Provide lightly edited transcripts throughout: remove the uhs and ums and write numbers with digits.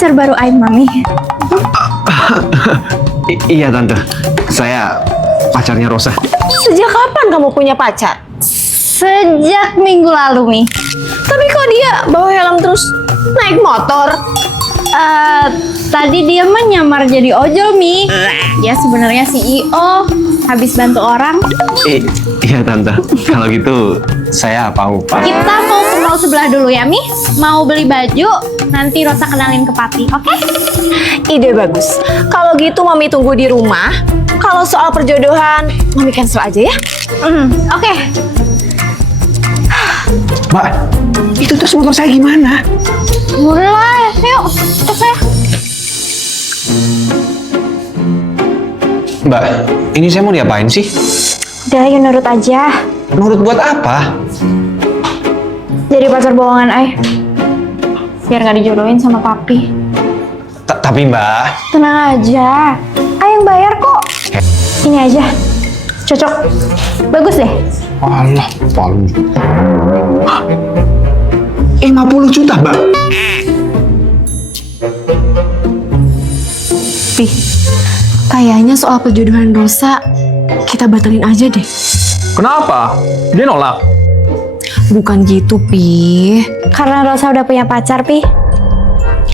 pacar baru Aing, Mami. Iya tante, saya pacarnya Rosa. Sejak kapan kamu punya pacar? Sejak minggu lalu, Mi. Tapi kok dia bawa helm terus naik motor? Tadi dia mah nyamar jadi ojol, Mi. Ya sebenarnya CEO, habis bantu orang. Iya tante, kalau gitu saya mau Pak. Kita mau ke mall sebelah dulu ya, Mi. Mau beli baju, nanti Rosa kenalin ke Papi, oke? Ide bagus. Kalau gitu Mami tunggu di rumah. Kalau soal perjodohan, Mami cancel aja ya. Oke. Mbak, itu terus motor saya gimana? Mulai, yuk. Oke. Mbak, ini saya mau diapain sih? Udah, yuk nurut aja. Nurut buat apa? Jadi pacar bohongan, Ay. Biar gak dijodohin sama Papi. Tapi Mbak... Tenang aja. Ay yang bayar kok. Ini aja. Cocok. Bagus deh. Alah, paling 50 juta, Mbak. Pih, kayaknya soal perjodohan Rosa kita batalin aja deh. Kenapa? Dia nolak. Bukan gitu, Pi. Karena Rosa udah punya pacar, Pi.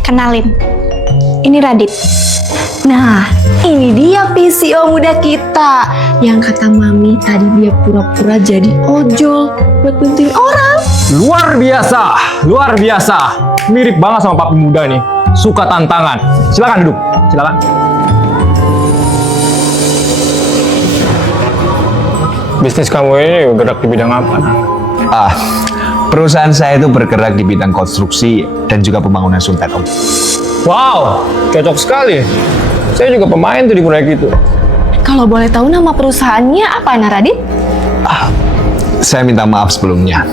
Kenalin. Ini Radit. Nah, ini dia PCO muda kita. Yang kata Mami tadi dia pura-pura jadi ojol buat bantuin orang. Luar biasa, luar biasa. Mirip banget sama papi muda nih. Suka tantangan. Silakan duduk, silakan. Bisnis kamu ini bergerak di bidang apa? Perusahaan saya itu bergerak di bidang konstruksi dan juga pembangunan suntet, Om. Wow, cocok sekali. Saya juga pemain tuh di proyek itu. Kalau boleh tahu nama perusahaannya apa, Radit? Saya minta maaf sebelumnya.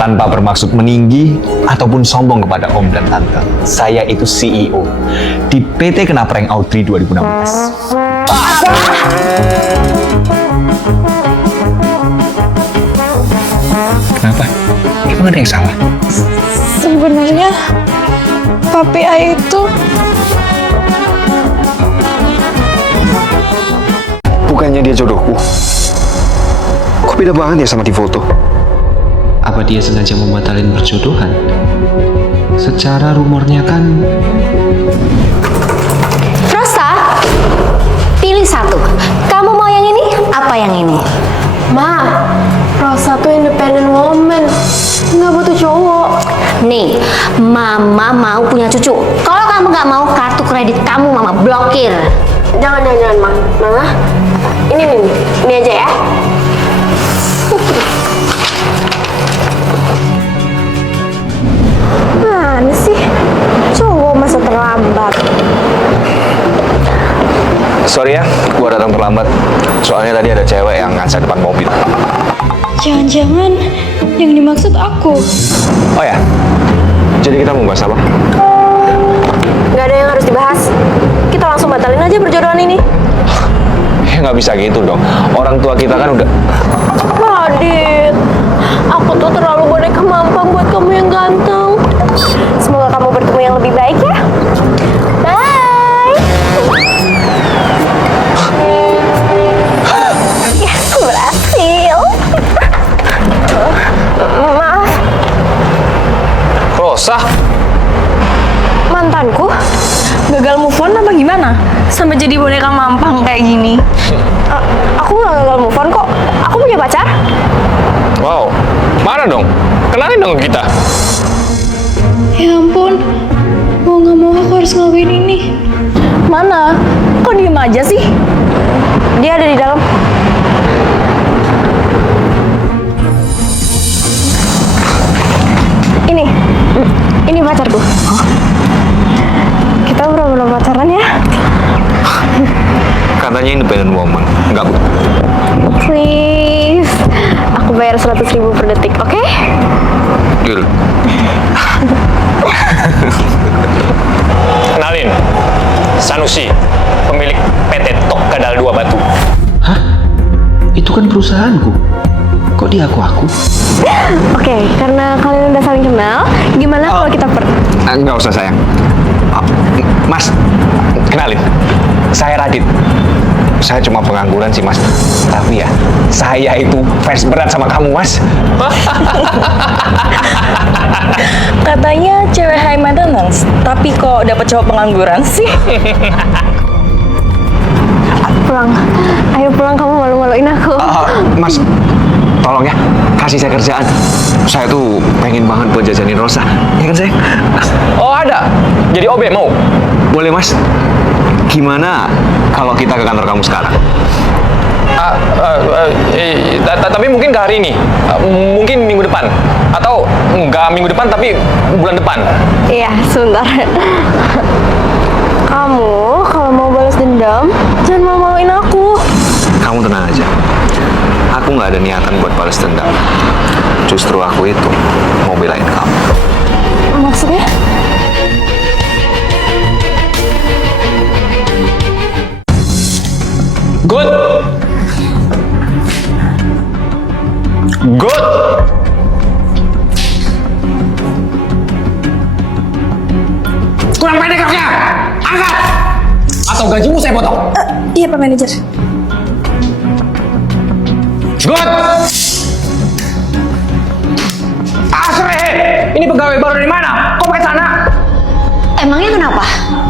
Tanpa bermaksud meninggi ataupun sombong kepada Om dan Tante. Saya itu CEO di PT Kenapreng Audrey 2016. Kenapa? Emang ada yang salah? Sebenarnya Papi Ay itu Bukannya dia jodohku. Kok beda banget ya sama di foto? Apa dia sengaja membatalin perjodohan? Secara rumornya kan... Rosa, pilih satu. Kamu mau yang ini? Apa yang ini? Ma, Rosa tuh independent woman. Nggak butuh cowok. Nih, Mama mau punya cucu. Kalau kamu nggak mau, kartu kredit kamu Mama blokir. Jangan, Ma. Mama, ini aja ya. mana sih? Cowok masa terlambat. Sorry ya, gua datang terlambat. Soalnya tadi ada cewek yang ngansa depan mobil. Jangan-jangan yang dimaksud aku. Oh ya, jadi kita mau bahas apa? Nggak ada yang harus dibahas. Kita langsung batalin aja perjodohan ini. Ya nggak bisa gitu dong. Orang tua kita kan udah... Radit, aku tuh terlalu boneka mampang buat kamu yang ganteng. Semoga kamu bertemu yang lebih baik ya. Bye. Ya, berhasil. Maaf, Rosa, Mantanku gagal move on apa gimana? Sampai jadi boneka mampang kayak gini. Aku nggak gagal move on kok. Aku punya pacar. wow. Mana dong? Kenalin dong ke kita. ya ampun. Mau nggak mau aku harus ngelakuin ini. Mana? Kok diem aja sih? Dia ada di dalam. Ini pacarku. Kita pura-pura pacaran ya. Katanya independent woman. Enggak, Bu. Please, aku bayar 100.000 per detik, oke? Deal. Kenalin, Sanusi, pemilik PT Tok Kadal 2 Batu. Hah? Itu kan perusahaanku. Kok dia aku? Oke, karena kalian udah saling kenal, gimana kalau kita Enggak usah sayang. Mas, kenalin. Saya Radit. Saya cuma pengangguran sih, Mas. Tapi ya, saya itu fans berat sama kamu, Mas. Katanya cewek high maintenance, tapi kok dapet cowok pengangguran sih? Pulang. Ayo pulang, kamu malu-maluin aku. Mas, tolong ya, kasih saya kerjaan. Saya tuh pengen banget buat jajanin Rosa. Ya kan, sayang? Oh ada. Jadi OB mau? Boleh, Mas. Gimana kalau kita ke kantor kamu sekarang? Tapi mungkin ke hari ini. Mungkin minggu depan. Atau nggak minggu depan tapi bulan depan. Iya, sebentar. Kamu kalau mau balas dendam, jangan malu-maluin aku. Kamu tenang aja. Aku nggak ada niatan buat balas dendam. Justru aku itu mau belain kamu. Maksudnya? Good. Good. Kurang pendek kerja. Angkat. Atau gajimu saya potong. Iya Pak Manajer. Good. Asre, ini pegawai baru dari mana? Kok pakai sana? Emangnya kenapa?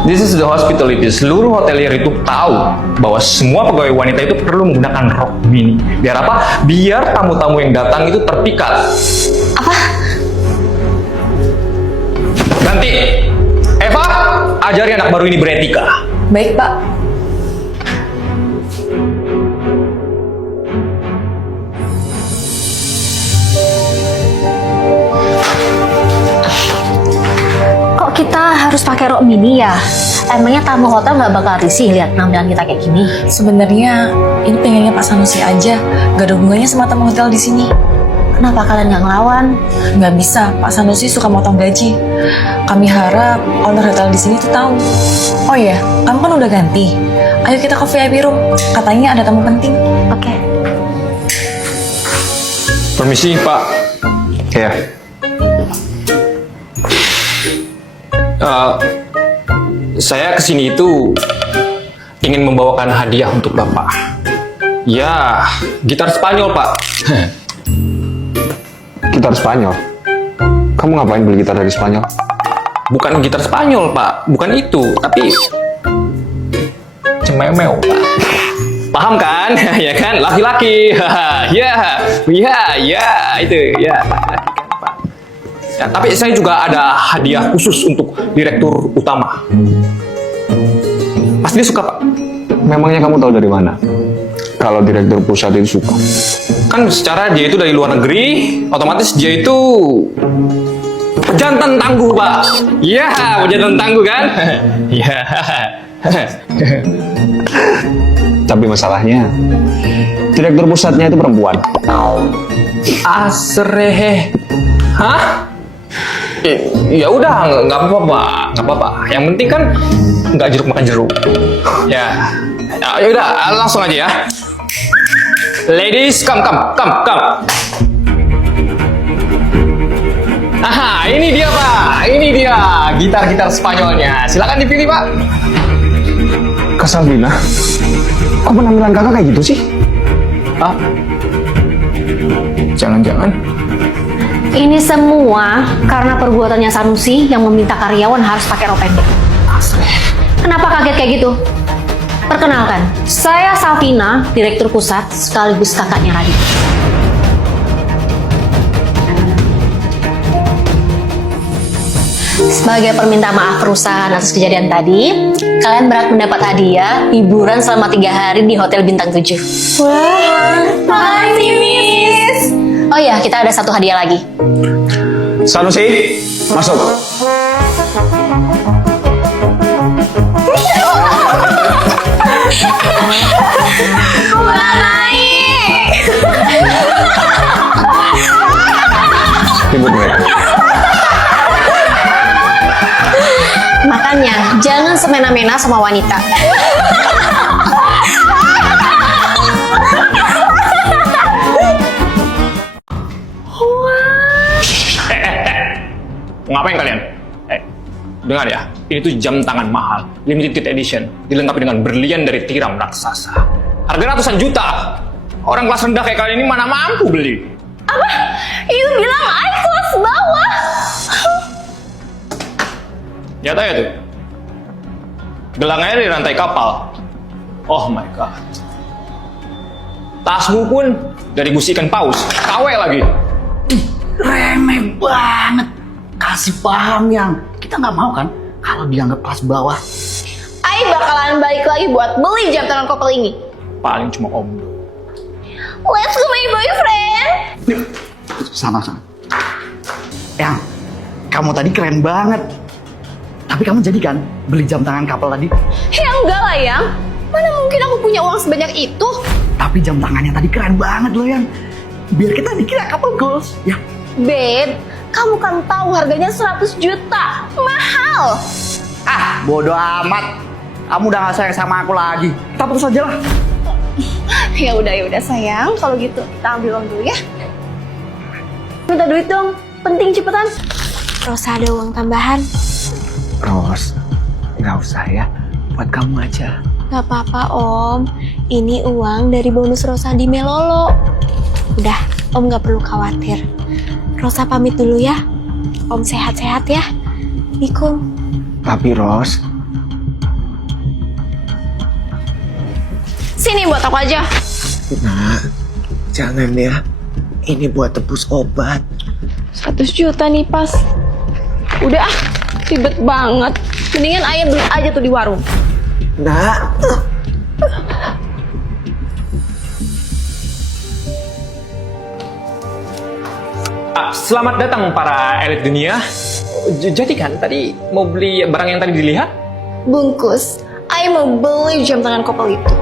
This is the hospitality. Seluruh hotelier itu tahu bahwa semua pegawai wanita itu perlu menggunakan rok mini. Biar apa? Biar tamu-tamu yang datang itu terpikat. Apa? Ganti. Eva, ajari anak baru ini beretika. Baik Pak. Kok kita harus pakai rok mini ya? Emangnya tamu hotel nggak bakal risih lihat penampilan kita kayak gini? Sebenarnya ini pengennya Pak Sanusi aja, gak ada hubungannya sama tamu hotel di sini. Kenapa kalian nggak ngelawan? Nggak bisa, Pak Sanusi suka motong gaji. Kami harap owner hotel di sini tuh tahu. Oh iya, kamu kan udah ganti. Ayo kita ke VIP room. Katanya ada tamu penting. Oke. Permisi, Pak. Ya. Saya kesini itu ingin membawakan hadiah untuk Bapak. Ya, gitar Spanyol, Pak. Gitar Spanyol. Kamu ngapain beli gitar dari Spanyol? Bukan gitar Spanyol, Pak. Bukan itu, tapi cememeo, Pak. Paham kan? Ya kan? Laki-laki. Ya, itu, ya. Ya, tapi saya juga ada hadiah khusus untuk direktur utama. Pasti dia suka, Pak. Memangnya kamu tahu dari mana? Kalau direktur pusat itu suka. Kan secara dia itu dari luar negeri, otomatis dia itu pejantan tangguh, Pak. Iya, pejantan tangguh kan? Iya. Tapi masalahnya, direktur pusatnya itu perempuan. Asrehe. Hah? Ya udah, nggak apa-apa, Pak. Nggak apa-apa. Yang penting kan nggak jeruk makan jeruk. Ya. Ya udah, langsung aja ya. Ladies, come. Aha, ini dia, Pak. Ini dia gitar-gitar Spanyolnya. Silakan dipilih, Pak. Kasalbina, kok penampilan kakak kayak gitu sih? Ah. Jangan-jangan Ini semua karena perbuatannya Sanusi yang meminta karyawan harus pakai rok pendek. Kenapa kaget kayak gitu? Perkenalkan, saya Salvina, direktur pusat sekaligus kakaknya Radit. Sebagai permintaan maaf perusahaan atas kejadian tadi, kalian berhak mendapat hadiah hiburan selama 3 hari di Hotel Bintang 7. Wah, makasih Miss. Oh ya, kita ada satu hadiah lagi. Sanusi, masuk. Ribut mereka. Makanya, jangan semena-mena sama wanita. Ngapain kalian? Dengar ya, Ini tuh jam tangan mahal, limited edition, dilengkapi dengan berlian dari tiram raksasa. Harga ratusan juta. Orang kelas rendah kayak kalian ini mana mampu beli? Apa? Itu bilang I kelas bawah. Nyata ya tuh. Gelangnya dari rantai kapal. Oh my god. Tasmu pun dari gusi ikan paus. KW lagi. Remeh banget. Kasih paham yang kita nggak mau kan kalau dianggap kelas bawah. Ai bakalan balik lagi buat beli jam tangan kopel ini. Paling cuma om. Let's go my boyfriend. Sama-sama. Yang, kamu tadi keren banget. Tapi kamu jadi kan beli jam tangan kapal tadi? Ya enggak lah Yang. Mana mungkin aku punya uang sebanyak itu? Tapi jam tangannya tadi keren banget loh Yang. Biar kita dikira couple goals. Ya, Babe, kamu kan tahu harganya 100 juta. Mahal. bodo amat. Kamu udah gak sayang sama aku lagi. Kita putus aja lah. Ya udah sayang. Kalau gitu kita ambil uang dulu ya. Minta duit dong. Penting cepetan. Rosa ada uang tambahan. Ros, nggak usah ya. Buat kamu aja. Gak apa-apa Om. Ini uang dari bonus Rosa di Melolo. Udah, Om gak perlu khawatir. Rosa pamit dulu ya. Om sehat-sehat ya. Assalamualaikum. Tapi Ros, Sini buat aku aja. Nah, jangan ya. Ini buat tebus obat. 100 juta nih pas. Udah ah, ribet banget. Mendingan ayah beli aja tuh di warung. Nah, Selamat datang para elit dunia. Jadi kan tadi mau beli barang yang tadi dilihat? Bungkus. Ayah mau beli jam tangan kopel itu.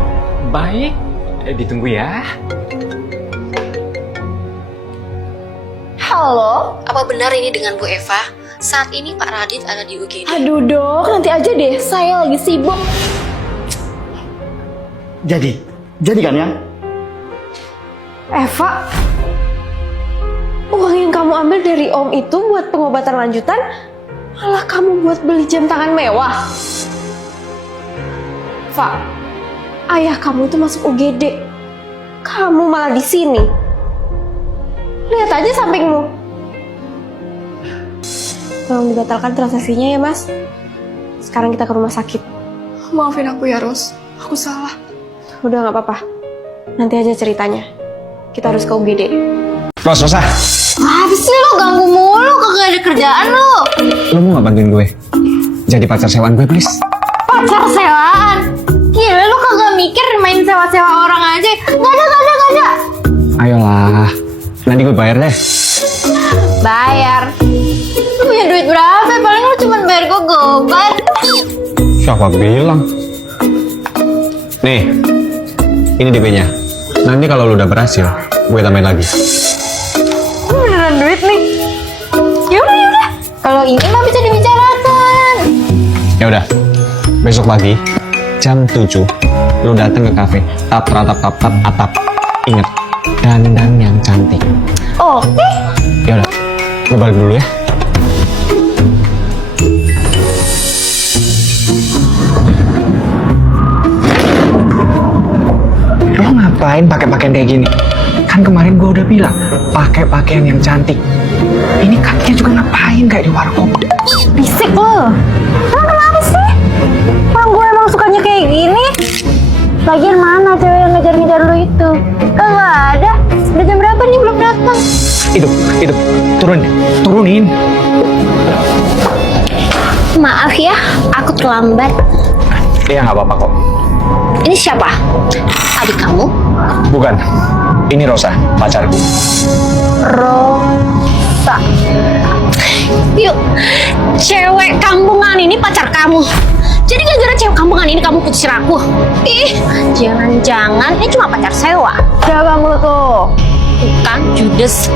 Baik, ditunggu ya. Halo? Apa benar ini dengan Bu Eva? Saat ini Pak Radit ada di UGD. Aduh dok, nanti aja deh. Saya lagi sibuk. Jadi kan Yang? Eva, uang yang kamu ambil dari Om itu buat pengobatan lanjutan, malah kamu buat beli jam tangan mewah. Eva, ayah kamu itu masuk UGD. Kamu malah di sini. Lihat aja sampingmu. Tolong dibatalkan transaksinya ya mas. Sekarang kita ke rumah sakit. Maafin aku ya Ros, aku salah. Udah gak apa-apa. Nanti aja ceritanya. Kita harus ke UGD. Ros, Rosa, Apa sih lo ganggu mulu, kagak ada kerjaan lo. lo mau nggak bantuin gue? Jadi pacar sewaan gue, please. Pacar sewaan? Gila lo kagak mikir main sewa-sewa orang aja. Gak ada. Ayolah, nanti gue bayar deh. Bayar. Lo punya duit berapa? Paling lo cuma bayar gue gobat. Siapa bilang? Nih, ini DP-nya. Nanti kalau lo udah berhasil, gue tambahin lagi. Beneran duit nih. Yaudah. Kalau ini mah bisa dibicarakan. Ya udah, besok pagi jam 7 lo datang ke kafe. Tap atap. Ingat, dandan yang cantik. Oke. Ya udah, gue balik dulu ya. Lo ngapain pakai pakaian kayak gini? Kan kemarin gue udah bilang pakai pakaian yang cantik. Ini kakinya juga ngapain kayak di warkop? Bisik lo. Kenapa sih? Orang gue emang sukanya kayak gini. Lagian mana cewek yang ngejar-ngejar lo itu? Kagak ada. Udah jam berapa nih belum datang? Itu, turunin. Maaf ya, aku terlambat. Iya nggak apa-apa kok. Ini siapa? Adik kamu? Bukan, ini Rosa, pacarku. Rosa. Yuk, cewek kampungan ini pacar kamu. Jadi gara-gara cewek kampungan ini kamu putus aku. Ih, jangan-jangan ini cuma pacar sewa. Siapa kamu tuh? Bukan, Judes.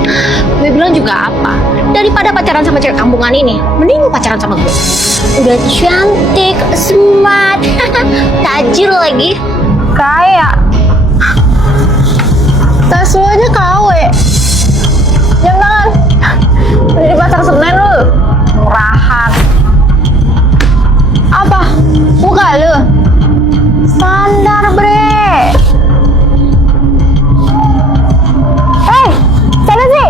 Gue bilang juga apa? Daripada pacaran sama cewek kampungan ini, mending lu pacaran sama gue. Udah cantik, smart, tajir lagi. Kaya. Tas lu aja KW. Jam tangan. Udah di pasar Senen lu. Murahan. muka lu. Standar, bre. Hei, siapa sih?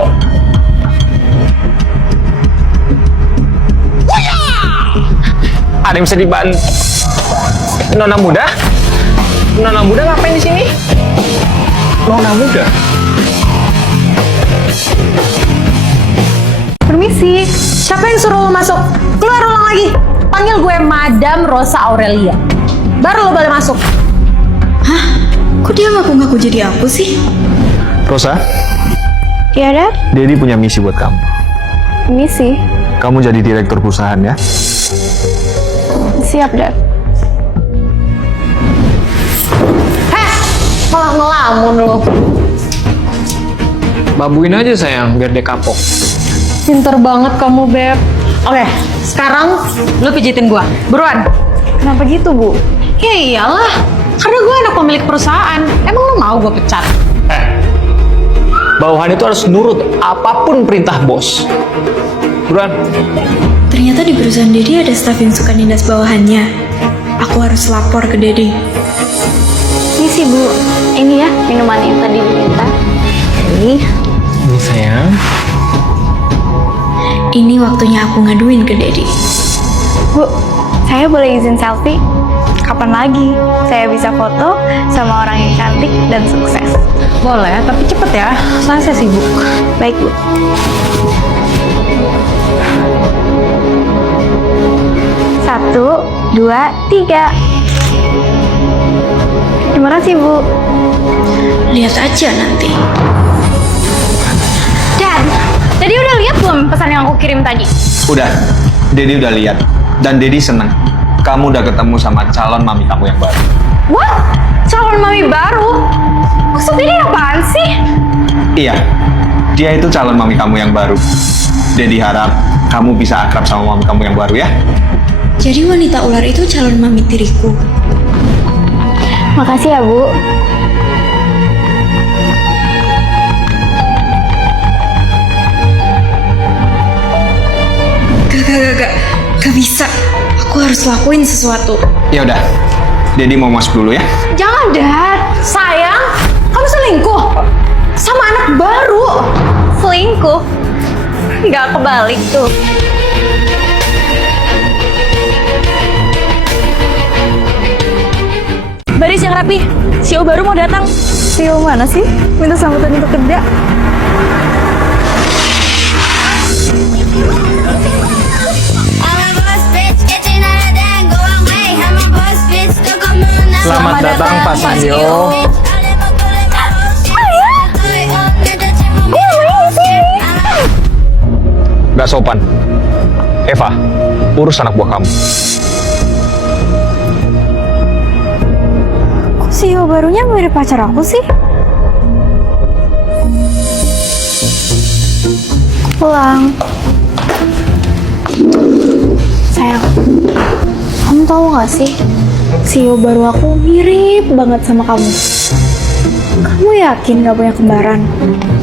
Ada yang bisa dibantu? Nona muda? Nona muda ngapain di sini? Nona muda? Permisi, siapa yang suruh lo masuk? Keluar ulang lagi. Panggil gue Madam Rosa Aurelia. Baru lo boleh masuk. Kok dia ngaku-ngaku jadi aku sih? Rosa, Iya, Dad. Dedi punya misi buat kamu. Misi. Kamu jadi direktur perusahaan ya. Siap, Dad. Malah ngelamun lo. Babuin aja sayang, biar dia kapok. Pinter banget kamu, Beb. Oke, sekarang lo pijitin gua. Buruan. Kenapa gitu, Bu? Ya iyalah, karena gue anak pemilik perusahaan. Emang lo mau gue pecat? Bawahan itu harus nurut apapun perintah bos. Buruan. Ternyata di perusahaan Dedi ada staf yang suka nindas bawahannya. Aku harus lapor ke Dedi. Ini sih, Bu. Ini ya, minuman yang tadi diminta. Ini sayang. Ini waktunya aku ngaduin ke Dedi. Bu, saya boleh izin selfie? Kapan lagi saya bisa foto sama orang yang cantik dan sukses? Boleh, tapi cepet ya. Soalnya saya sibuk. Baik, Bu. Satu, dua, tiga. Terima kasih, Bu. Lihat aja nanti. Dad, jadi udah lihat belum pesan yang aku kirim tadi? Udah, Dedi udah lihat. Dan Dedi senang. Kamu udah ketemu sama calon mami kamu yang baru. What? Calon mami baru? Maksud ini apaan sih? Iya, dia itu calon mami kamu yang baru. Dedi harap kamu bisa akrab sama mami kamu yang baru ya. Jadi wanita ular itu calon mami tiriku. Makasih ya, Bu. Gak bisa. Aku harus lakuin sesuatu. Ya udah, Dedi mau masuk dulu ya. Jangan, Dad. Sayang, kamu selingkuh sama anak baru. Selingkuh? Nggak kebalik tuh. Baris yang rapi, CEO baru mau datang. CEO mana sih? Minta sambutan untuk kerja. Selamat datang Pak Sanyo. Gak sopan. Eva, urus anak buah kamu. Kok CEO barunya mirip pacar aku sih? Pulang. Sayang, kamu tahu gak sih? CEO baru aku mirip banget sama kamu. Kamu yakin gak punya kembaran?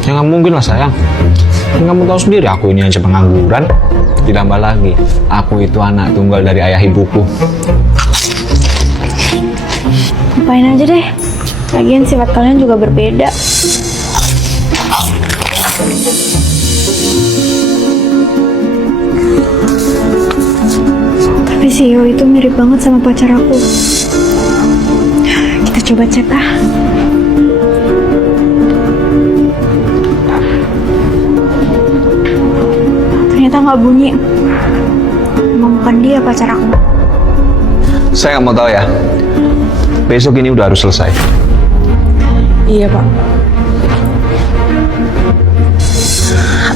Ya nggak mungkin lah sayang. Kamu tahu sendiri aku ini aja pengangguran. Ditambah lagi, aku itu anak tunggal dari ayah ibuku. Lupain aja deh. Lagian sifat kalian juga berbeda. Tapi CEO itu mirip banget sama pacar aku. Kita coba cek ah. Ternyata nggak bunyi. Emang bukan dia pacar aku. Saya nggak mau tahu ya. Besok ini udah harus selesai. Iya, Pak.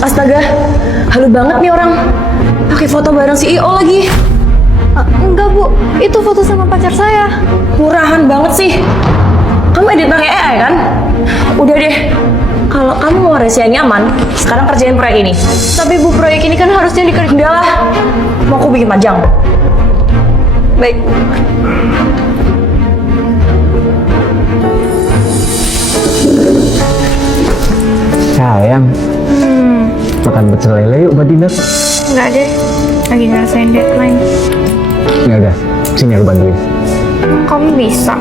Astaga, halu banget nih orang. Pakai foto bareng CEO lagi. Enggak, Bu. Itu foto sama pacar saya. Murahan banget sih. Kamu edit pakai AI kan? Udah deh. Kalau kamu mau rahasianya nyaman, sekarang kerjain proyek ini. Tapi Bu, proyek ini kan harusnya dikerjain. Udah lah. Mau aku bikin panjang. Baik. Sayang, makan pecel lele yuk buat dinner. Enggak deh. Lagi nyelesain deadline. Ya udah, Sini aku bantuin. Kamu bisa.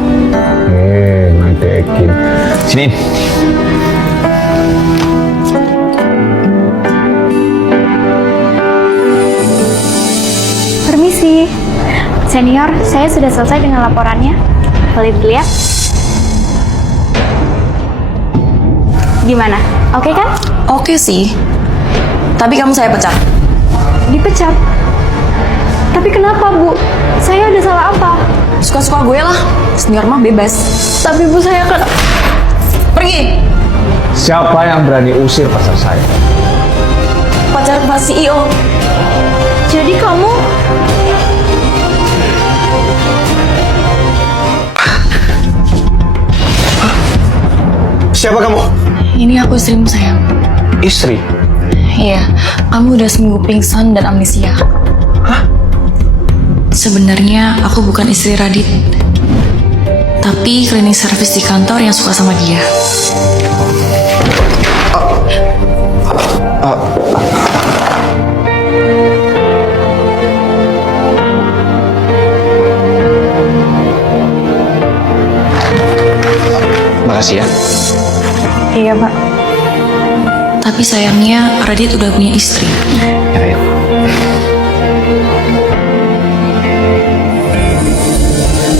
Ngadekin. Sini. Permisi. Senior, saya sudah selesai dengan laporannya. Boleh dilihat? Gimana? Oke kan? Oke sih. Tapi kamu saya pecat. Dipecat. Tapi kenapa, Bu? Saya ada salah apa? Suka-suka gue lah. Senior mah bebas. Tapi Bu, saya kan... Pergi! Siapa yang berani usir pacar saya? Pacar Pak CEO. Jadi kamu... Siapa kamu? Ini aku istrimu sayang. Istri. Iya, kamu udah seminggu pingsan dan amnesia. Hah? Sebenarnya aku bukan istri Radit, tapi cleaning service di kantor yang suka sama dia. Makasih ya. Iya, Pak. Tapi sayangnya Radit udah punya istri. Ya, ya.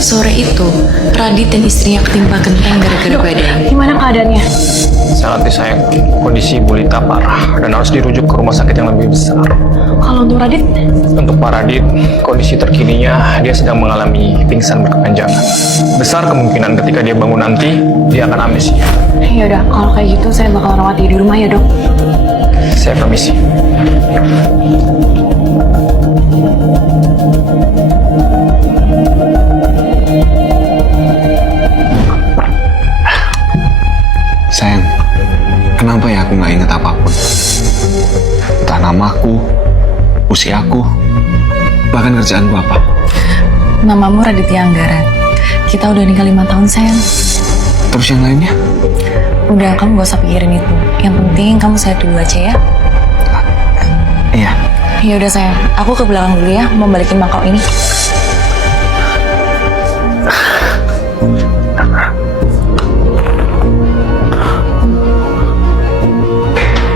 Sore itu, Radit dan istrinya ketimpa genteng gara-gara badai. Gimana keadaannya? Sangat disayang, kondisi Bu Lita parah dan harus dirujuk ke rumah sakit yang lebih besar. Kalau untuk Radit, Untuk Pak Radit, kondisi terkininya dia sedang mengalami pingsan berkepanjangan. Besar kemungkinan ketika dia bangun nanti, dia akan amnesia. Ya udah, kalau kayak gitu saya bakal rawat dia di rumah ya, Dok. Saya permisi. Sayang, kenapa ya aku nggak ingat apapun? Entah namaku, usiaku, bahkan kerjaanku apa. Namamu Raditya Anggara. Kita udah nikah 5 tahun, sayang. Terus yang lainnya? Udah, kamu gak usah pikirin itu. Yang penting kamu sehat dulu aja ya. Iya. Ya udah sayang, aku ke belakang dulu ya, mau balikin mangkok ini.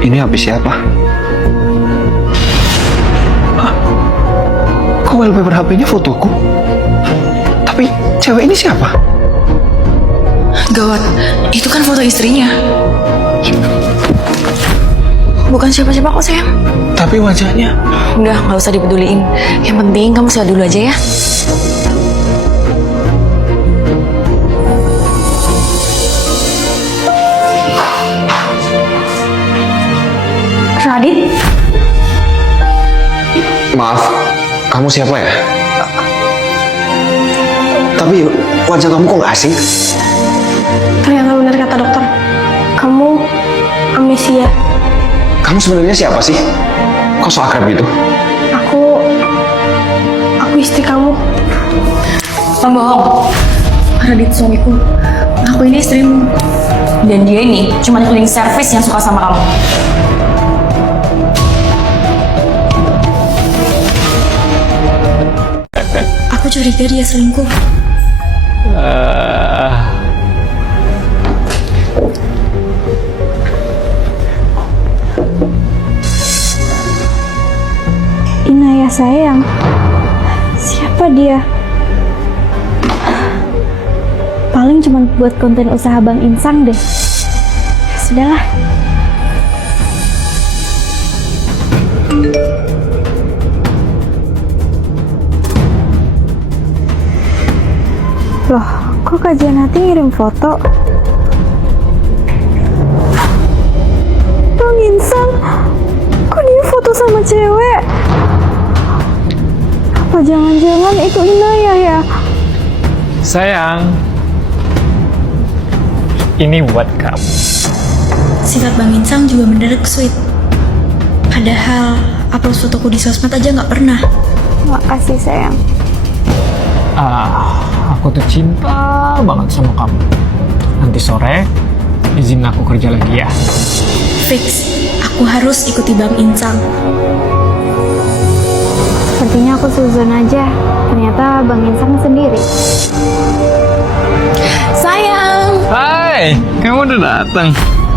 Ini habis siapa? Hah? Kok wallpaper HP-nya fotoku? Tapi cewek ini siapa? Gawat, itu kan foto istrinya. Bukan siapa-siapa kok, sayang. Tapi wajahnya... Udah, gak usah dipeduliin. Yang penting kamu sehat dulu aja ya. Radit? Maaf, kamu siapa ya? Tapi wajah kamu kok gak asing? Ternyata benar kata dokter. Kamu amnesia. Kamu sebenarnya siapa sih? Kok so akrab gitu? Aku istri kamu. Pembohong. Radit suamiku. Aku ini istrimu. Dan dia ini cuma cleaning service yang suka sama kamu. Aku curiga dia selingkuh. Inaya sayang. Siapa dia? Paling cuma buat konten usaha Bang Insang deh. Ya sudahlah. Loh, kok Kak Janati ngirim foto? Bang Insang, kok dia foto sama cewek? Apa jangan-jangan itu Inaya ya? Sayang, ini buat kamu. Sifat Bang Insang juga mendadak sweet. Padahal upload fotoku di sosmed aja nggak pernah. Makasih sayang. Aku tuh cinta banget sama kamu. Nanti sore, izin aku kerja lagi ya. Fix, aku harus ikuti Bang Insang. Sepertinya aku suzon aja. Ternyata Bang Insang sendiri. Sayang. Hai, kamu udah datang.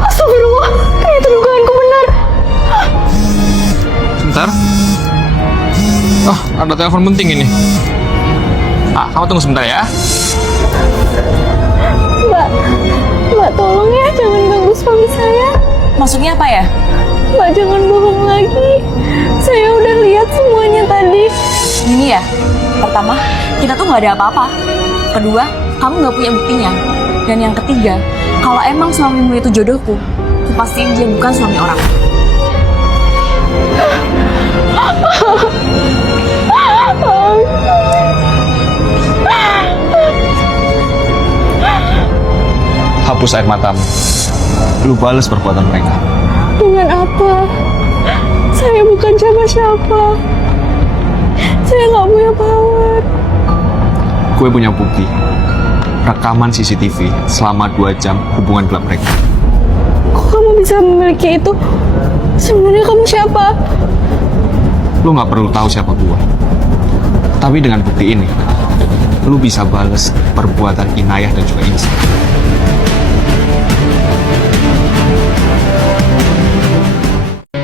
Astagfirullah, ternyata dugaanku benar. Sebentar. Oh, ada telepon penting ini. Kamu tunggu sebentar ya. Mbak tolong ya, jangan ganggu suami saya. Maksudnya apa ya? Mbak jangan bohong lagi. Saya udah lihat semuanya tadi. Ini ya, pertama, kita tuh nggak ada apa-apa. Kedua, kamu nggak punya buktinya. Dan yang ketiga, kalau emang suamimu itu jodohku, aku pastiin dia bukan suami orang. Hapus air matamu. Lu balas perbuatan mereka. Dengan apa? Saya bukan siapa-siapa. Saya nggak punya power. Gue punya bukti. Rekaman CCTV selama 2 jam hubungan gelap mereka. Kok kamu bisa memiliki itu? Sebenarnya kamu siapa? Lu nggak perlu tahu siapa gue. Tapi dengan bukti ini, lu bisa balas perbuatan Inayah dan juga Insan.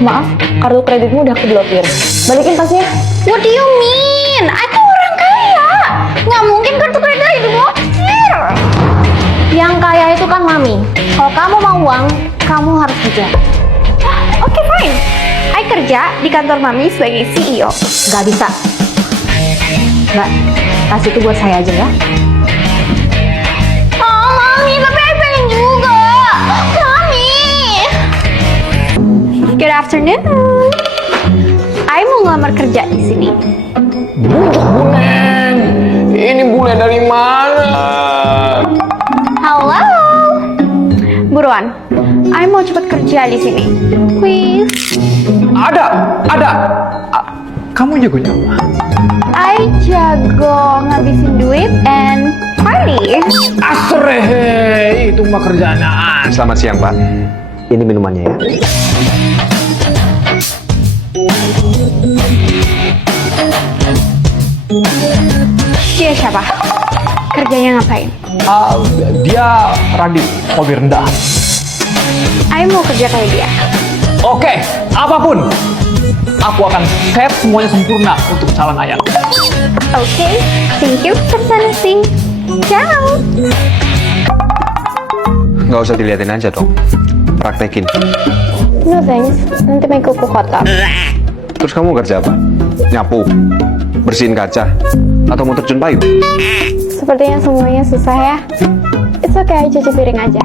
Maaf, kartu kreditmu udah keblokir. Balikin tasnya. What do you mean? Aku orang kaya. Nggak mungkin kartu kredit diblokir. Yang kaya itu kan Mami. Kalau kamu mau uang, kamu harus kerja. Oke, fine. I kerja di kantor Mami sebagai CEO. Nggak bisa. Mbak, tas itu buat saya aja ya. Oh, Mami, tapi I pengen juga. Mami. Good afternoon. I mau ngelamar kerja di sini. Buneng, ini bule dari mana? Halo. Buruan. I mau cepet kerja di sini. Please. Ada. Kamu jagonya apa? I jago ngabisin duit and party. Asrehe, itu mah kerjaan. Selamat siang, Pak. Ini minumannya ya. Dia siapa? Kerjanya ngapain? Dia Radit, hobi rendah. I mau kerja kayak dia. Oke, apapun. Aku akan set semuanya sempurna untuk calon ayam. Oke, thank you for something. Ciao. Nggak usah diliatin aja dong. Praktekin. No thanks, nanti main kuku kotor. Terus kamu kerja apa? Nyapu? Bersihin kaca? Atau mau terjun payung? Sepertinya semuanya susah ya. It's okay, cuci piring aja.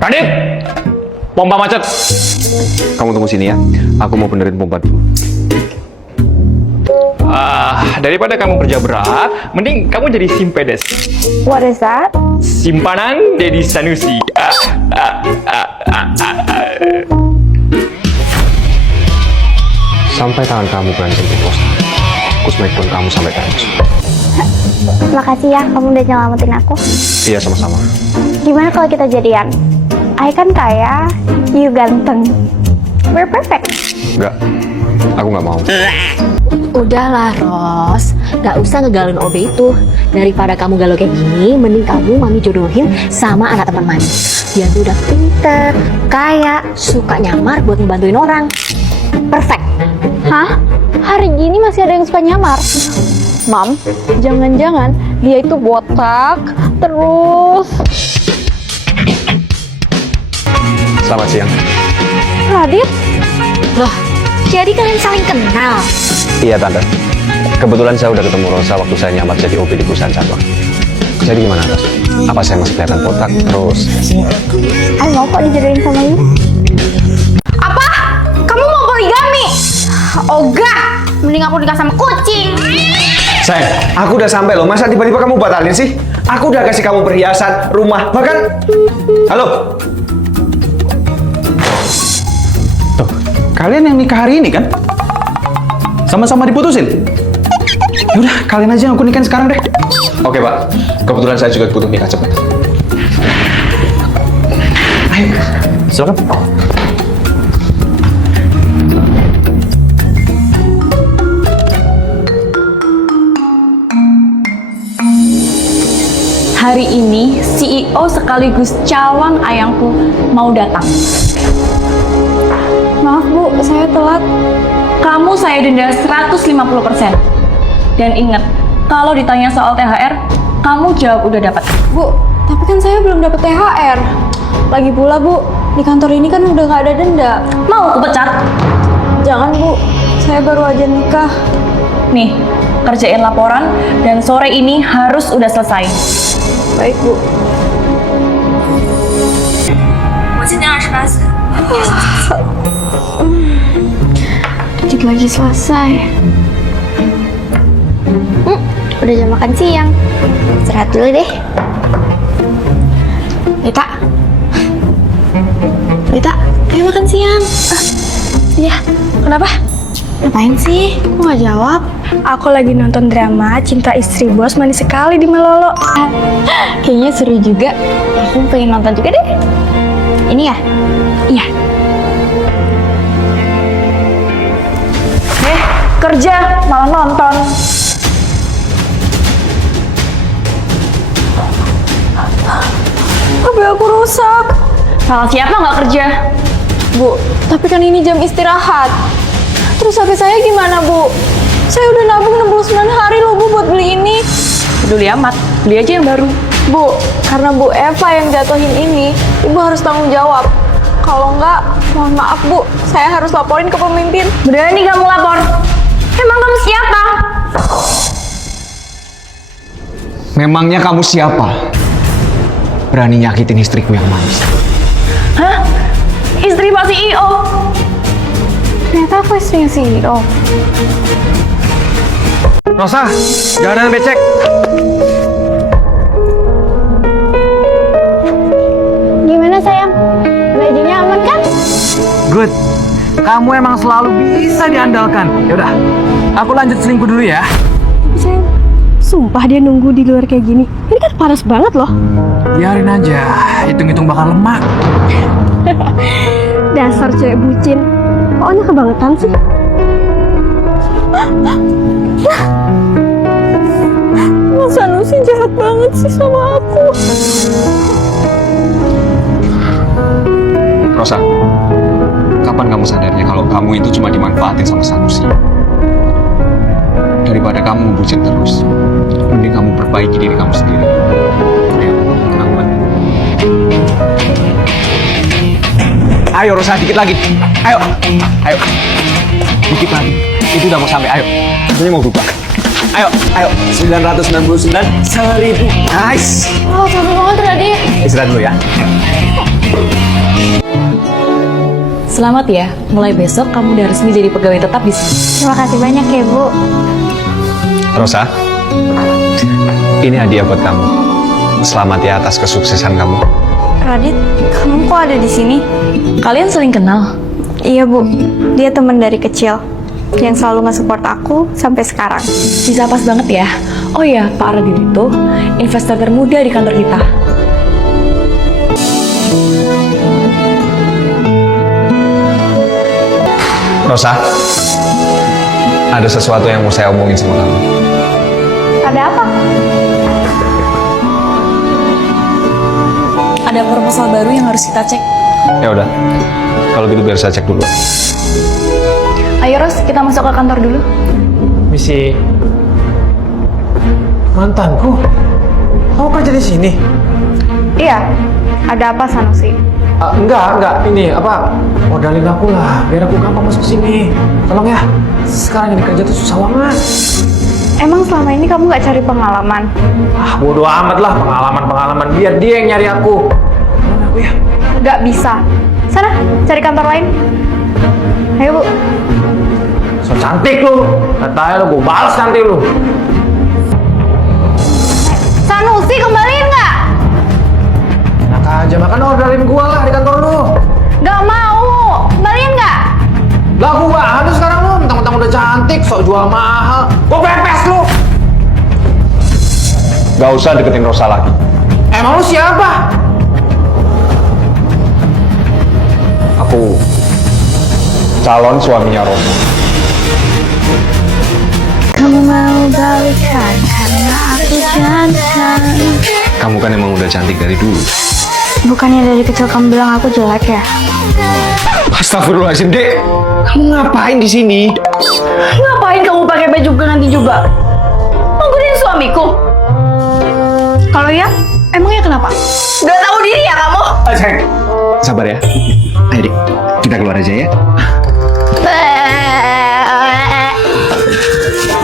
Radit, pompa macet. Kamu tunggu sini ya. Aku mau benerin pompa dulu. Daripada kamu kerja berat, mending kamu jadi simpedes. What is that? Simpanan Dedi Sanusi. Sampai tangan kamu berancam di pos. Aku smackdown kamu sampai hancur. Makasih ya, kamu udah nyelamatin aku. Iya, sama-sama. Gimana kalau kita jadian? I kan kaya, you ganteng. We're perfect. Enggak. Aku nggak mau. Udahlah, Ros. Nggak usah ngegalin OB itu. Daripada kamu galau kayak gini, mending kamu Mami jodohin sama anak teman Mami. Dia tuh udah pinter, kaya, suka nyamar buat ngebantuin orang. Perfect. Hah? Hari gini masih ada yang suka nyamar? Mam, jangan-jangan dia itu botak, terus... Selamat siang. Radit? Loh, jadi kalian saling kenal? Iya, Tante. Kebetulan saya udah ketemu Rosa waktu saya nyamar jadi OB di perusahaan cabang. Jadi gimana, Ros? Apa saya masih kelihatan botak? Terus? I mau kok dijodohin sama you. Apa? Kamu mau poligami? Ogah! Mending aku nikah sama kucing. Sayang, aku udah sampai loh. Masa tiba-tiba kamu batalin sih? Aku udah kasih kamu perhiasan, rumah, bahkan... Halo? Tuh, kalian yang nikah hari ini kan? Sama-sama diputusin? Yaudah, kalian aja yang aku nikahin sekarang deh. Oke, Pak. Kebetulan saya juga butuh nikah cepat. Ayo, silakan. hari ini CEO sekaligus calon ayangku mau datang. Maaf Bu, saya telat. Kamu saya denda 150%. Dan ingat, kalau ditanya soal THR, kamu jawab udah dapat. Bu, tapi kan saya belum dapat THR. Lagi pula Bu, di kantor ini kan udah nggak ada denda. Mau aku pecat? Jangan Bu, saya baru aja nikah. Nih, kerjain laporan dan sore ini harus udah selesai. Baik Bu. Dikit lagi selesai. Udah jam makan siang. Istirahat dulu deh. Lita. Lita, ayo makan siang. Iya, kenapa? Ngapain sih? Kok nggak jawab? Aku lagi nonton drama Cinta Istri Bos Manis Sekali di Melolo. Kayaknya seru juga. Aku pengen nonton juga deh. Ini ya? Iya. Kerja, malah nonton. HP aku rusak. Salah siapa nggak kerja? Bu, tapi kan ini jam istirahat. Terus HP saya gimana, Bu? Saya udah nabung 69 hari loh, Bu, buat beli ini. Peduli amat, beli aja yang baru. Bu, karena Bu Eva yang jatuhin ini, Ibu harus tanggung jawab. Kalau enggak, mohon maaf Bu, saya harus laporin ke pemimpin. Berani kamu lapor? Emang kamu siapa? Memangnya kamu siapa? Berani nyakitin istriku yang manis. Hah? Istri Pak CEO? Ternyata aku istrinya CEO. Rosa, jangan becek. Gimana sayang? Bajunya aman kan? Good. Kamu emang selalu bisa diandalkan. Yaudah, aku lanjut selingkuh dulu ya. Sayang, sumpah dia nunggu di luar kayak gini. Ini kan panas banget loh. Biarin aja, hitung-hitung bakal lemak. Dasar cewek bucin. Pokoknya kebangetan sih. Mas Sanusi jahat banget sih sama aku. Rosa, kapan kamu sadarnya kalau kamu itu cuma dimanfaatin sama Sanusi? Daripada kamu ngebucin terus, mending kamu perbaiki diri kamu sendiri. Ayo, tenang banget. Ayo Rosa, dikit lagi. Ayo, ayo. Dikit lagi. Itu udah mau sampai, ayo. Ini mau berubah. Ayo, ayo. 999, 1000. Nice. Oh, capek banget tadi. Istirahat dulu ya. Selamat ya, mulai besok kamu udah resmi jadi pegawai tetap di sini. Terima kasih banyak ya Bu. Rosa, ini hadiah buat kamu. Selamat ya atas kesuksesan kamu. Radit, kamu kok ada di sini? Kalian saling kenal? Iya Bu, dia teman dari kecil yang selalu nge-support aku sampai sekarang. Bisa pas banget ya. Oh iya, Pak Radit itu investor termuda di kantor kita. Rosa, ada sesuatu yang mau saya omongin sama kamu. Ada apa? Ada proposal baru yang harus kita cek. Ya udah, kalau gitu biar saya cek dulu. Ayo Ros, kita masuk ke kantor dulu. Misi, mantanku, kamu kerja di sini? Iya, ada apa Sanusi? Enggak, ini apa? Modalin aku lah, biar aku gampang masuk sini. Tolong ya, sekarang ini kerja tuh susah banget. Emang selama ini kamu gak cari pengalaman? Bodo amat lah pengalaman, biar dia yang nyari aku. Tolong aku ya. Gak bisa. Sana, cari kantor lain. Ayo Bu. So cantik lu, katanya lu gue balas nanti lu. Sanusi, kembaliin gak? Enak aja, makan orderin gua lah di kantor lu. Gak mau. Kembaliin gak? Lah gua ada sekarang lu, mentang-mentang udah cantik, sok jual mahal. Gua pepes lu. Gak usah deketin Rosa lagi. Emang lu siapa? Aku calon suaminya Rosa. Kamu mau balikan karena aku jantan. Kamu kan emang udah cantik dari dulu. Bukannya dari kecil kamu bilang aku jelek ya? Astagfirullahaladzim, Dek. Kamu ngapain di sini? Ngapain kamu pakai baju ganti juga? Mau godain suamiku? Kalau ya, emangnya kenapa? Gak tahu diri ya kamu? Sabar ya. Ayo, Dek. Kita keluar aja ya.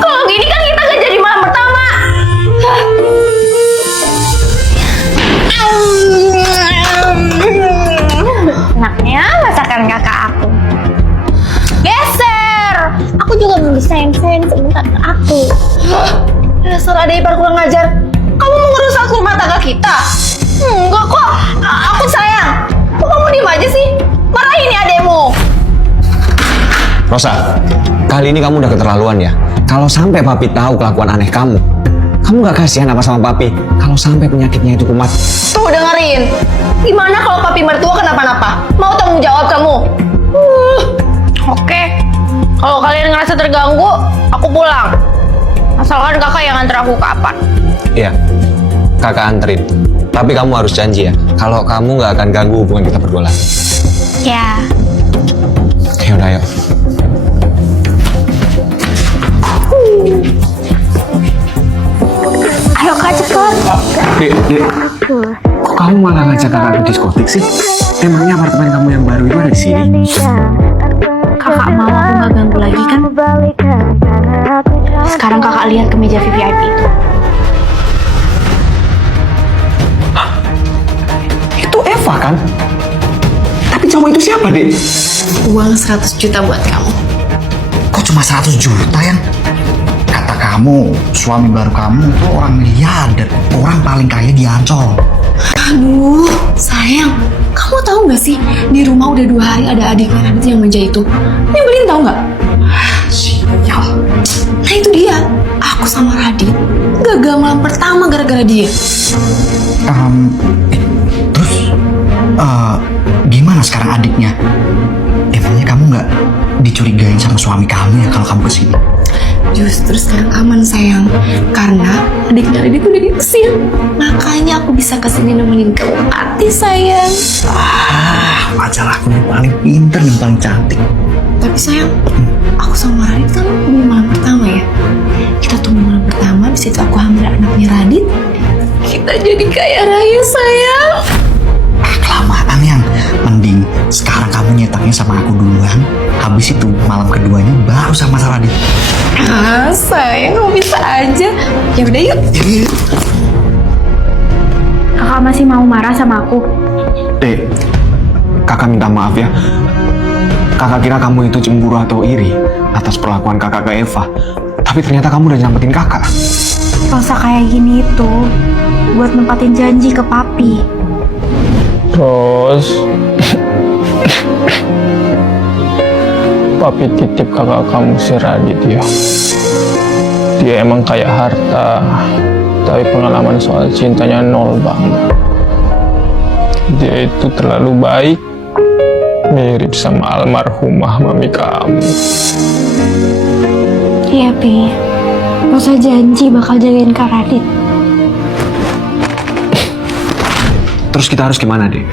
Kalau gini kan kita gak jadi malam pertama. Enaknya masakan kakak aku. Geser. Aku juga mau sayang-sayang sebentar ke aku. Dasar ada ipar kurang ngajar. Kamu mau ngerusak rumah tangga kita? Enggak kok. Aku sayang. Kok kamu diem aja sih? Marahin ya adekmu. Rosa, kali ini kamu udah keterlaluan ya. Kalau sampai papi tahu kelakuan aneh kamu gak kasihan apa sama papi? Kalau sampai penyakitnya itu kumat. Tuh dengerin. Gimana kalau papi mertua kenapa-napa? Mau tanggung jawab kamu? Oke. Kalau kalian ngerasa terganggu, aku pulang. Asalkan kakak yang antar aku kapan. Iya, kakak anterin. Tapi kamu harus janji ya, kalau kamu gak akan ganggu hubungan kita berdua lagi. Ya. Ya udah, ayo. Ayo kak cepet. Dek, kok kamu malah ngajak kakak ke diskotik sih? Emangnya apartemen kamu yang baru itu ada di sini? Kakak mau aku nggak ganggu lagi kan? Sekarang kakak lihat ke meja VIP itu. Itu Eva kan? Tapi cowok itu siapa, Dek? Uang 100 juta buat kamu. Kok cuma 100 juta yang? Kata kamu, suami baru kamu itu orang miliarder. Orang paling kaya di Ancol. Aduh, sayang. Kamu tahu nggak sih, di rumah udah 2 hari ada adiknya Radit yang manja itu. Nyebelin tahu nggak? Sial. Nah itu dia. Aku sama Radit gagal malam pertama gara-gara dia. Terus, gimana sekarang adiknya? Emangnya kamu nggak dicurigain sama suami kamu ya kalau kamu kesini? Justru sekarang aman sayang, karena adiknya Radit udah diusir. Makanya aku bisa kesini nemenin kamu mati sayang. Pacar aku yang paling pinter dan paling cantik. Tapi sayang, aku sama Radit kan belum malam pertama ya. Kita tunggu malam pertama, di situ aku hamil anaknya Radit. Kita jadi kaya raya sayang. Kelamaan yang mending sekarang kamu nyetaknya sama aku duluan. Habis itu malam keduanya baru sama Radit. Sayang, kamu bisa aja. Ya udah yuk. Kakak masih mau marah sama aku? Dek, kakak minta maaf ya. Kakak kira kamu itu cemburu atau iri atas perlakuan kakak ke Eva. Tapi ternyata kamu udah nyelamatin kakak. Rosa kayak gini itu buat nempatin janji ke papi. Terus papi titip kakak kamu si Radit ya. Dia emang kaya harta, tapi pengalaman soal cintanya nol banget. Dia itu terlalu baik, mirip sama almarhumah mami kamu. Iya, Pi. Rosa janji bakal jagain Kak Radit. Terus kita harus gimana, Dek?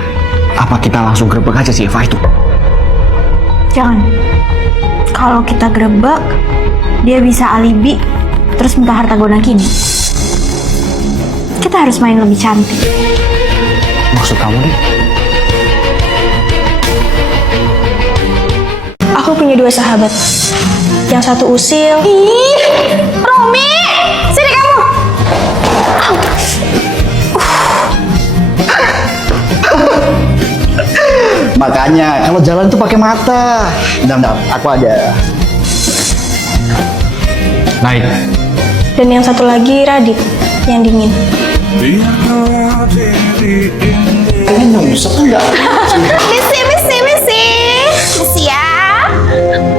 Apa kita langsung grebek aja si Eva itu? Jangan. Kalau kita grebek, dia bisa alibi, terus minta harta gono gini. Kita harus main lebih cantik. Maksud kamu, Dek? Aku punya 2 sahabat. Yang satu usil. Ih, Romi, sini kamu. Makanya kalau jalan tuh pakai mata. Bentar, aku ada. Naik. Dan yang satu lagi Radit, yang dingin. Ini nyungsep enggak? Misi ya.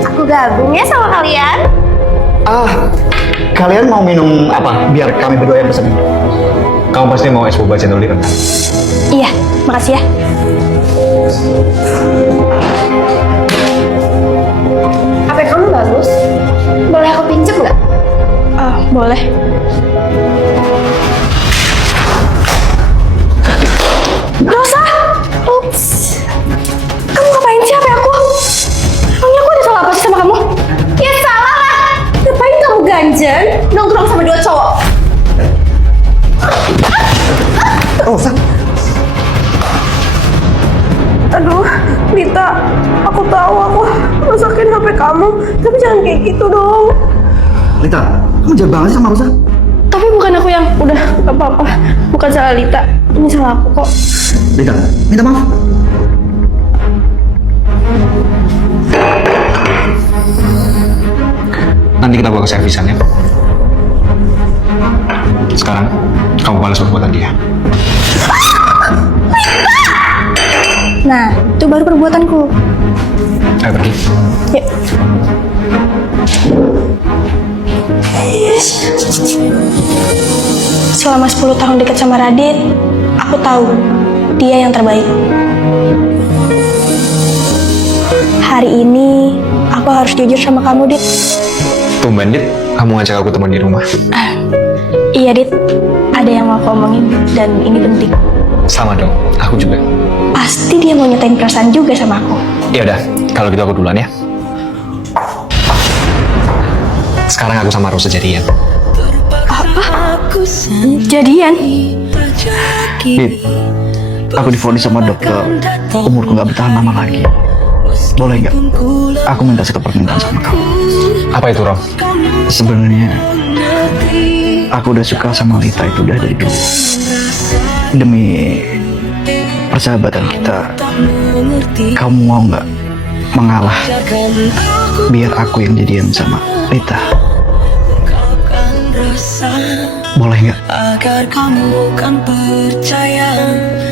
Aku gabung ya sama kalian. Kalian mau minum apa? Biar kami berdua yang pesen. Kamu pasti mau es boba cendol kan? Iya, makasih ya. HP kamu bagus. Boleh aku pinjem nggak? Boleh. manja banget sih sama Rosa. Tapi bukan aku yang udah gak apa-apa. Bukan salah Lita. Ini salah aku kok. Lita, minta maaf. Nanti kita bawa ke servisan ya. Sekarang kamu balas perbuatan dia. Nah, itu baru perbuatanku. Ayo pergi. Yuk. Selama 10 tahun dekat sama Radit, aku tahu dia yang terbaik. Hari ini, aku harus jujur sama kamu, Dit. Tumben, Dit, kamu ngajak aku teman di rumah. Iya, Dit. Ada yang mau aku omongin, dan ini penting. Sama dong, aku juga. Pasti dia mau nyatain perasaan juga sama aku. Ya udah, kalau gitu aku duluan ya. Sekarang aku sama Rosa jadian. Jadian? Dit, aku divonis sama dokter. Umurku nggak bertahan lama lagi. Boleh nggak? Aku minta satu permintaan sama kamu. Apa itu, Rom? Sebenarnya aku udah suka sama Lita itu udah dari dulu. Demi persahabatan kita, kamu mau nggak mengalah biar aku yang jadian sama Lita? Boleh nggak?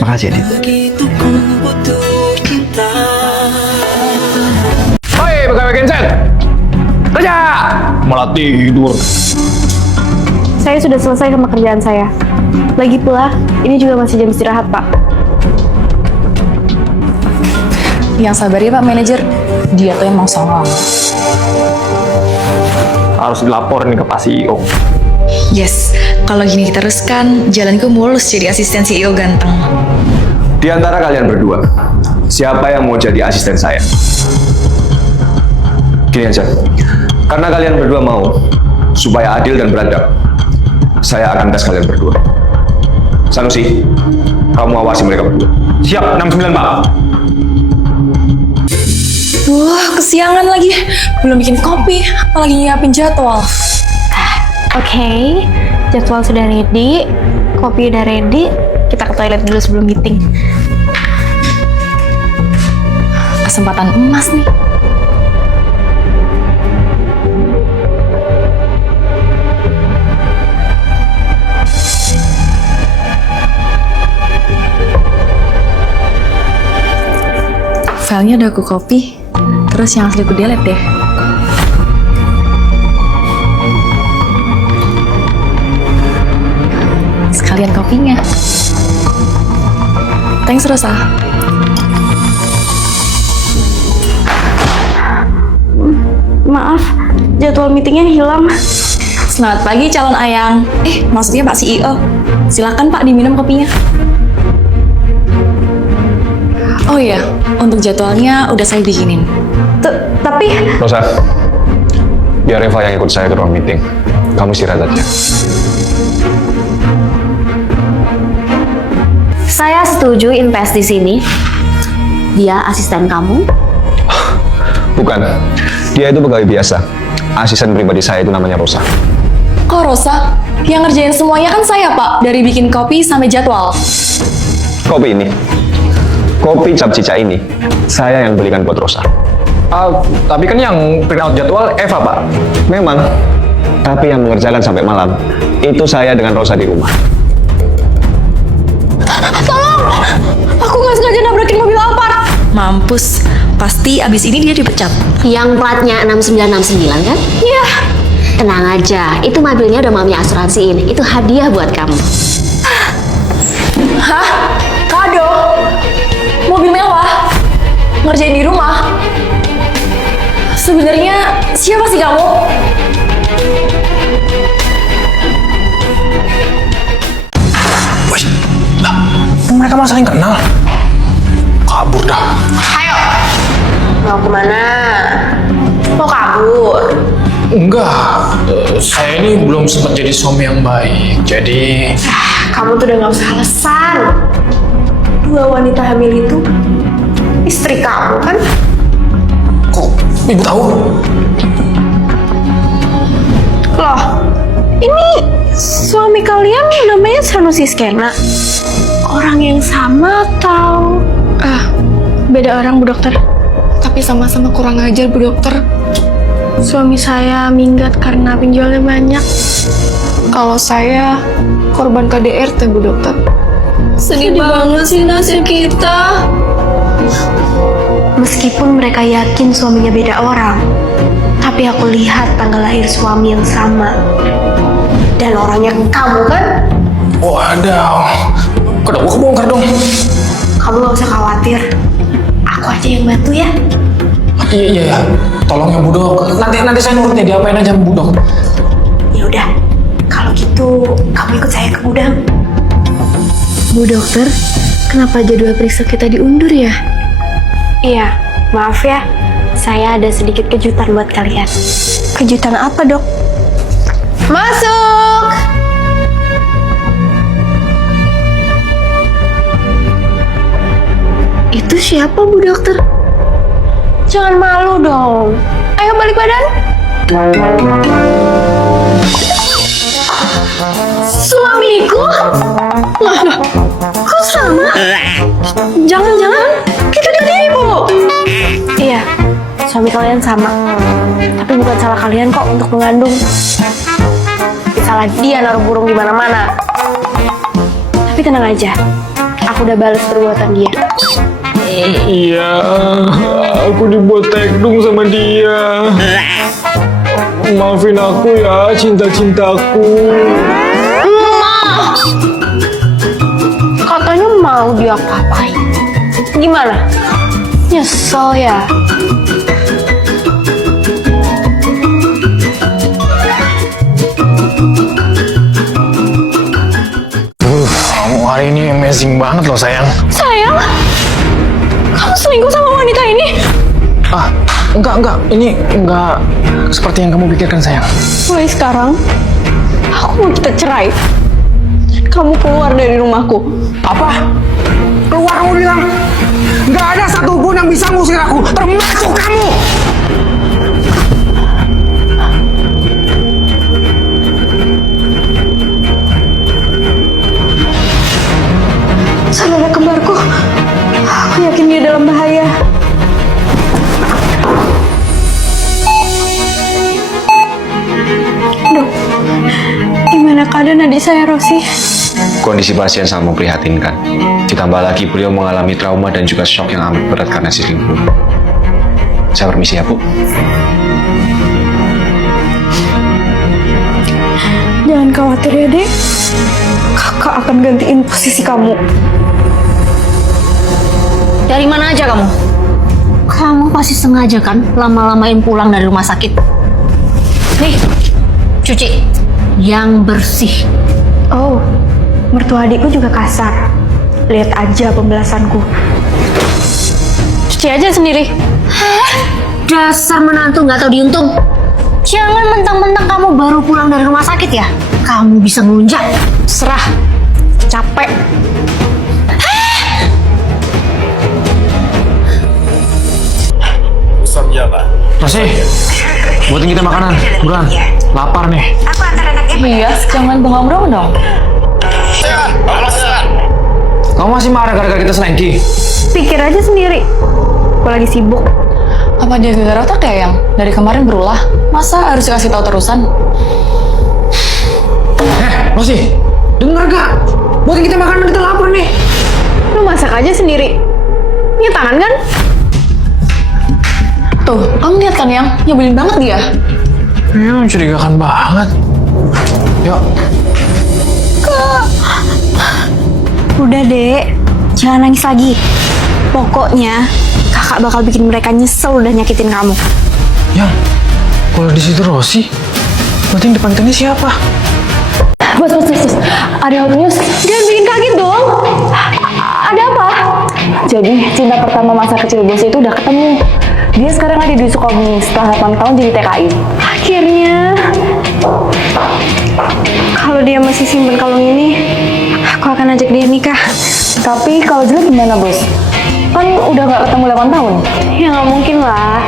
Makasih, Dit. Hoi, pegawai Genset! Kerja! Malah tidur. Saya sudah selesai sama kerjaan saya. Lagi pula, ini juga masih jam istirahat, Pak. Yang sabar ya Pak Manajer, dia tuh emang songong. Harus dilaporin ke Pak CEO. Yes, kalau gini terus kan jalanku mulus jadi asisten CEO ganteng. Di antara kalian berdua, siapa yang mau jadi asisten saya? Gini aja, karena kalian berdua mau supaya adil dan beradab, saya akan tes kalian berdua. Sanusi, kamu awasi mereka berdua. Siap, 69 Pak. Wah, kesiangan lagi. Belum bikin kopi, apalagi nyiapin jadwal. Oke, jadwal sudah ready, kopi udah ready, kita ke toilet dulu sebelum meeting. Kesempatan emas nih. Filenya udah aku copy, terus yang asli aku delete deh. Sekalian kopinya. Thanks Rosa. Maaf, jadwal meetingnya hilang. Selamat pagi calon ayang. Maksudnya Pak CEO. Silakan Pak diminum kopinya. Oh iya, untuk jadwalnya udah saya bikinin. Tapi Rosa, biar Eva yang ikut saya ke ruang meeting. Kamu istirahat aja. Saya setuju invest di sini. Dia asisten kamu. Bukan, dia itu pegawai biasa. Asisten pribadi saya itu namanya Rosa. Kok Rosa? Yang ngerjain semuanya kan saya Pak, dari bikin kopi sampai jadwal. Kopi cap cica ini, saya yang belikan buat Rosa. Tapi kan yang print out jadwal Eva Pak. Memang, tapi yang mengerjakan sampai malam, itu saya dengan Rosa di rumah. Aku nggak sengaja nabrakin mobil Alphard. Mampus, pasti abis ini dia dipecat. Yang platnya 6969 kan? Iya. Tenang aja, itu mobilnya udah mami asuransiin. Itu hadiah buat kamu. Hah? Kado? Mobil mewah? Ngerjain di rumah? Sebenarnya siapa sih kamu? Wih, lah, mereka mah saling kenal. Kabur dah. Mau kemana? Mau kabur? Enggak, saya ini belum sempat jadi suami yang baik. Jadi Kamu tuh udah gak usah alasan. 2 wanita hamil itu istri kamu kan? kok ibu tahu? Loh, Ini suami kalian namanya Sanusi Skena. Orang yang sama atau... Beda orang, Bu Dokter. Tapi sama-sama kurang ajar, Bu Dokter. Suami saya minggat karena penjualnya banyak. Kalau saya korban KDRT, Bu Dokter. Sedih banget sih nasib kita. Meskipun mereka yakin suaminya beda orang, tapi aku lihat tanggal lahir suami yang sama. Dan orangnya kamu kan? Waduh, kok aku bongkar dong? Kamu gak usah khawatir. Aku aja yang bantu ya. Iya. Tolong ya Budok. Nanti saya nurutnya diapain aja Budok. Ya udah, kalau gitu kamu ikut saya ke gudang. Bu Dokter, kenapa jadwal periksa kita diundur ya? Iya, maaf ya. Saya ada sedikit kejutan buat kalian. Kejutan apa, Dok? Masuk! Itu siapa, Bu Dokter? Jangan malu dong. Ayo balik badan. Suamiku? Loh, kok sama? Jangan-jangan kita tadi ibu. Iya, suami kalian sama. Tapi bukan salah kalian kok untuk mengandung. Salah dia naruh burung di mana-mana. Tapi tenang aja, aku udah balas perbuatan dia. Iya, aku dibuat tekdung sama dia. Maafin aku ya, cinta-cintaku. Katanya mau dia apa-apain. Gimana? Nyesel ya? Kamu hari ini amazing banget loh sayang. Sayang? Kamu selingkuh sama wanita ini? Enggak. Ini enggak seperti yang kamu pikirkan sayang. Mulai sekarang, aku mau kita cerai. Kamu keluar dari rumahku. Apa? Keluar kamu bilang? Nggak ada satupun yang bisa ngusir aku, termasuk kamu! Saudara kembarku, aku yakin dia dalam bahaya. Dok, gimana keadaan adik saya, Rosi? Kondisi pasien sangat memprihatinkan. Ditambah lagi beliau mengalami trauma dan juga shock yang amat berat karena selingkuh. Saya permisi ya, Bu. Jangan khawatir ya, Dek. Kakak akan gantiin posisi kamu. Dari mana aja kamu? Kamu pasti sengaja kan lama-lamain pulang dari rumah sakit. Nih, cuci. Yang bersih. Oh, mertua adikku juga kasar. Lihat aja pembelasanku. Cuci aja sendiri. Dasar menantu nggak tahu diuntung. Jangan mentang-mentang kamu baru pulang dari rumah sakit ya. Kamu bisa ngelunjak. Serah. Capek. Rosi, buatin kita makanan. Buruan, lapar nih. Iya, jangan bengong dong. Kamu masih marah gara-gara kita selengki? Pikir aja sendiri. Aku lagi sibuk. Apa dia gara-gara otak ya yang dari kemarin berulah? Masa harus dikasih tahu terusan? Rosi, denger gak? Buatin kita makanan, kita lapar nih. Lu masak aja sendiri. Ini tangan kan? Tuh, kamu lihat kan yang nyebelin banget dia. Iya, mencurigakan banget. Yuk. Udah, Dek. Jangan nangis lagi. Pokoknya, kakak bakal bikin mereka nyesel udah nyakitin kamu. Yang, kalau di situ Rosi, berarti yang depan kita ini siapa? Bos. Ada hot news. Jangan bikin kaget dong. Ada apa? Jadi, cinta pertama masa kecil bos itu udah ketemu. Dia sekarang ada di Sukabumi setelah 8 tahun jadi TKI. Akhirnya, kalau dia masih simpen kalung ini, aku akan ajak dia nikah. Tapi kalau jelek gimana bos? Kan udah gak ketemu 8 tahun. Ya nggak mungkin lah.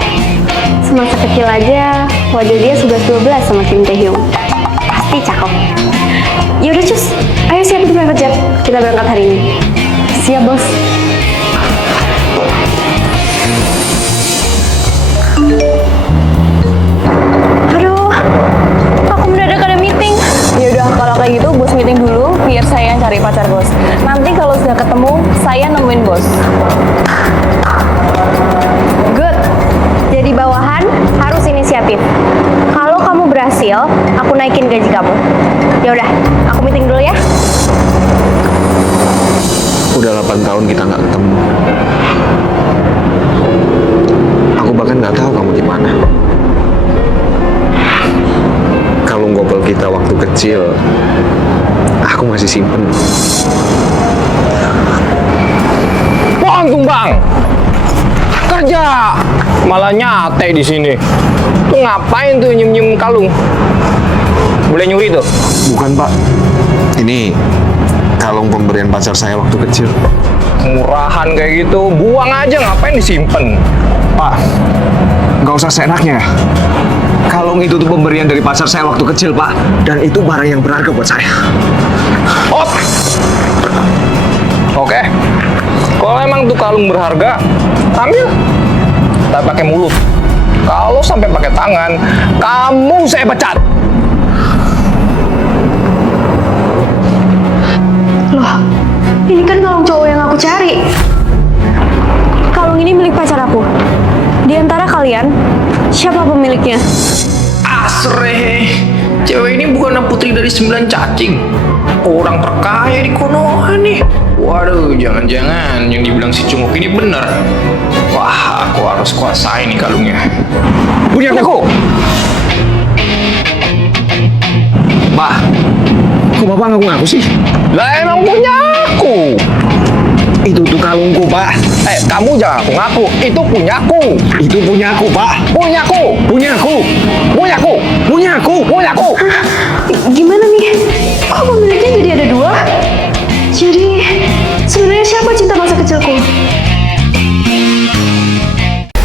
Semasa kecil aja, wajah dia 11-12 sama Kim Taehyung. Pasti cakep. Yaudah Cus, ayo siapin private jet. Kita berangkat hari ini. Siap bos. Aduh, aku mendadak ada meeting. Yaudah, kalau kayak gitu bos meeting dulu, biar saya yang cari pacar bos. Nanti kalau sudah ketemu, saya nemuin bos. Good. Jadi bawahan harus inisiatif. Kalau kamu berhasil, aku naikin gaji kamu. Ya udah, aku meeting dulu ya. Udah 8 tahun kita nggak ketemu. Aku bahkan nggak tahu kamu di mana. Kalung gopel kita waktu kecil, aku masih simpen. Bang, Bang. Kerja. Malah nyatai di sini. Tuh ngapain tuh nyium-nyium kalung? Boleh nyuri tuh? Bukan, Pak. Ini kalung pemberian pacar saya waktu kecil. Murahan kayak gitu, buang aja, ngapain disimpan? Pak, nggak usah seenaknya. Kalung itu tuh pemberian dari pacar saya waktu kecil, Pak. Dan itu barang yang berharga buat saya. Oh. Oke. Kalau emang tuh kalung berharga, ambil. Tapi pakai mulut. Kalau sampai pakai tangan, kamu saya pecat. Loh, ini kan kalung cowok yang aku cari. Kalung ini milik pacar aku. Di antara kalian, siapa pemiliknya? Asre, cewek ini bukan putri dari 9 cacing. Orang terkaya di Konoha nih. Waduh, jangan-jangan yang dibilang si Cunguk ini benar. Wah, aku harus kuasai nih kalungnya. Punya aku. Pak, kok Bapak ngaku-ngaku sih? Lah emang punya aku. Itu tuh kalungku, Pak. Kamu jangan ngaku-ngaku. Itu punyaku. Itu punyaku, Pak. Punyaku. Punyaku. Punyaku. Punyaku. Punyaku. Gimana nih? Kok pemiliknya jadi ada dua? Jadi, sebenarnya siapa cinta masa kecilku?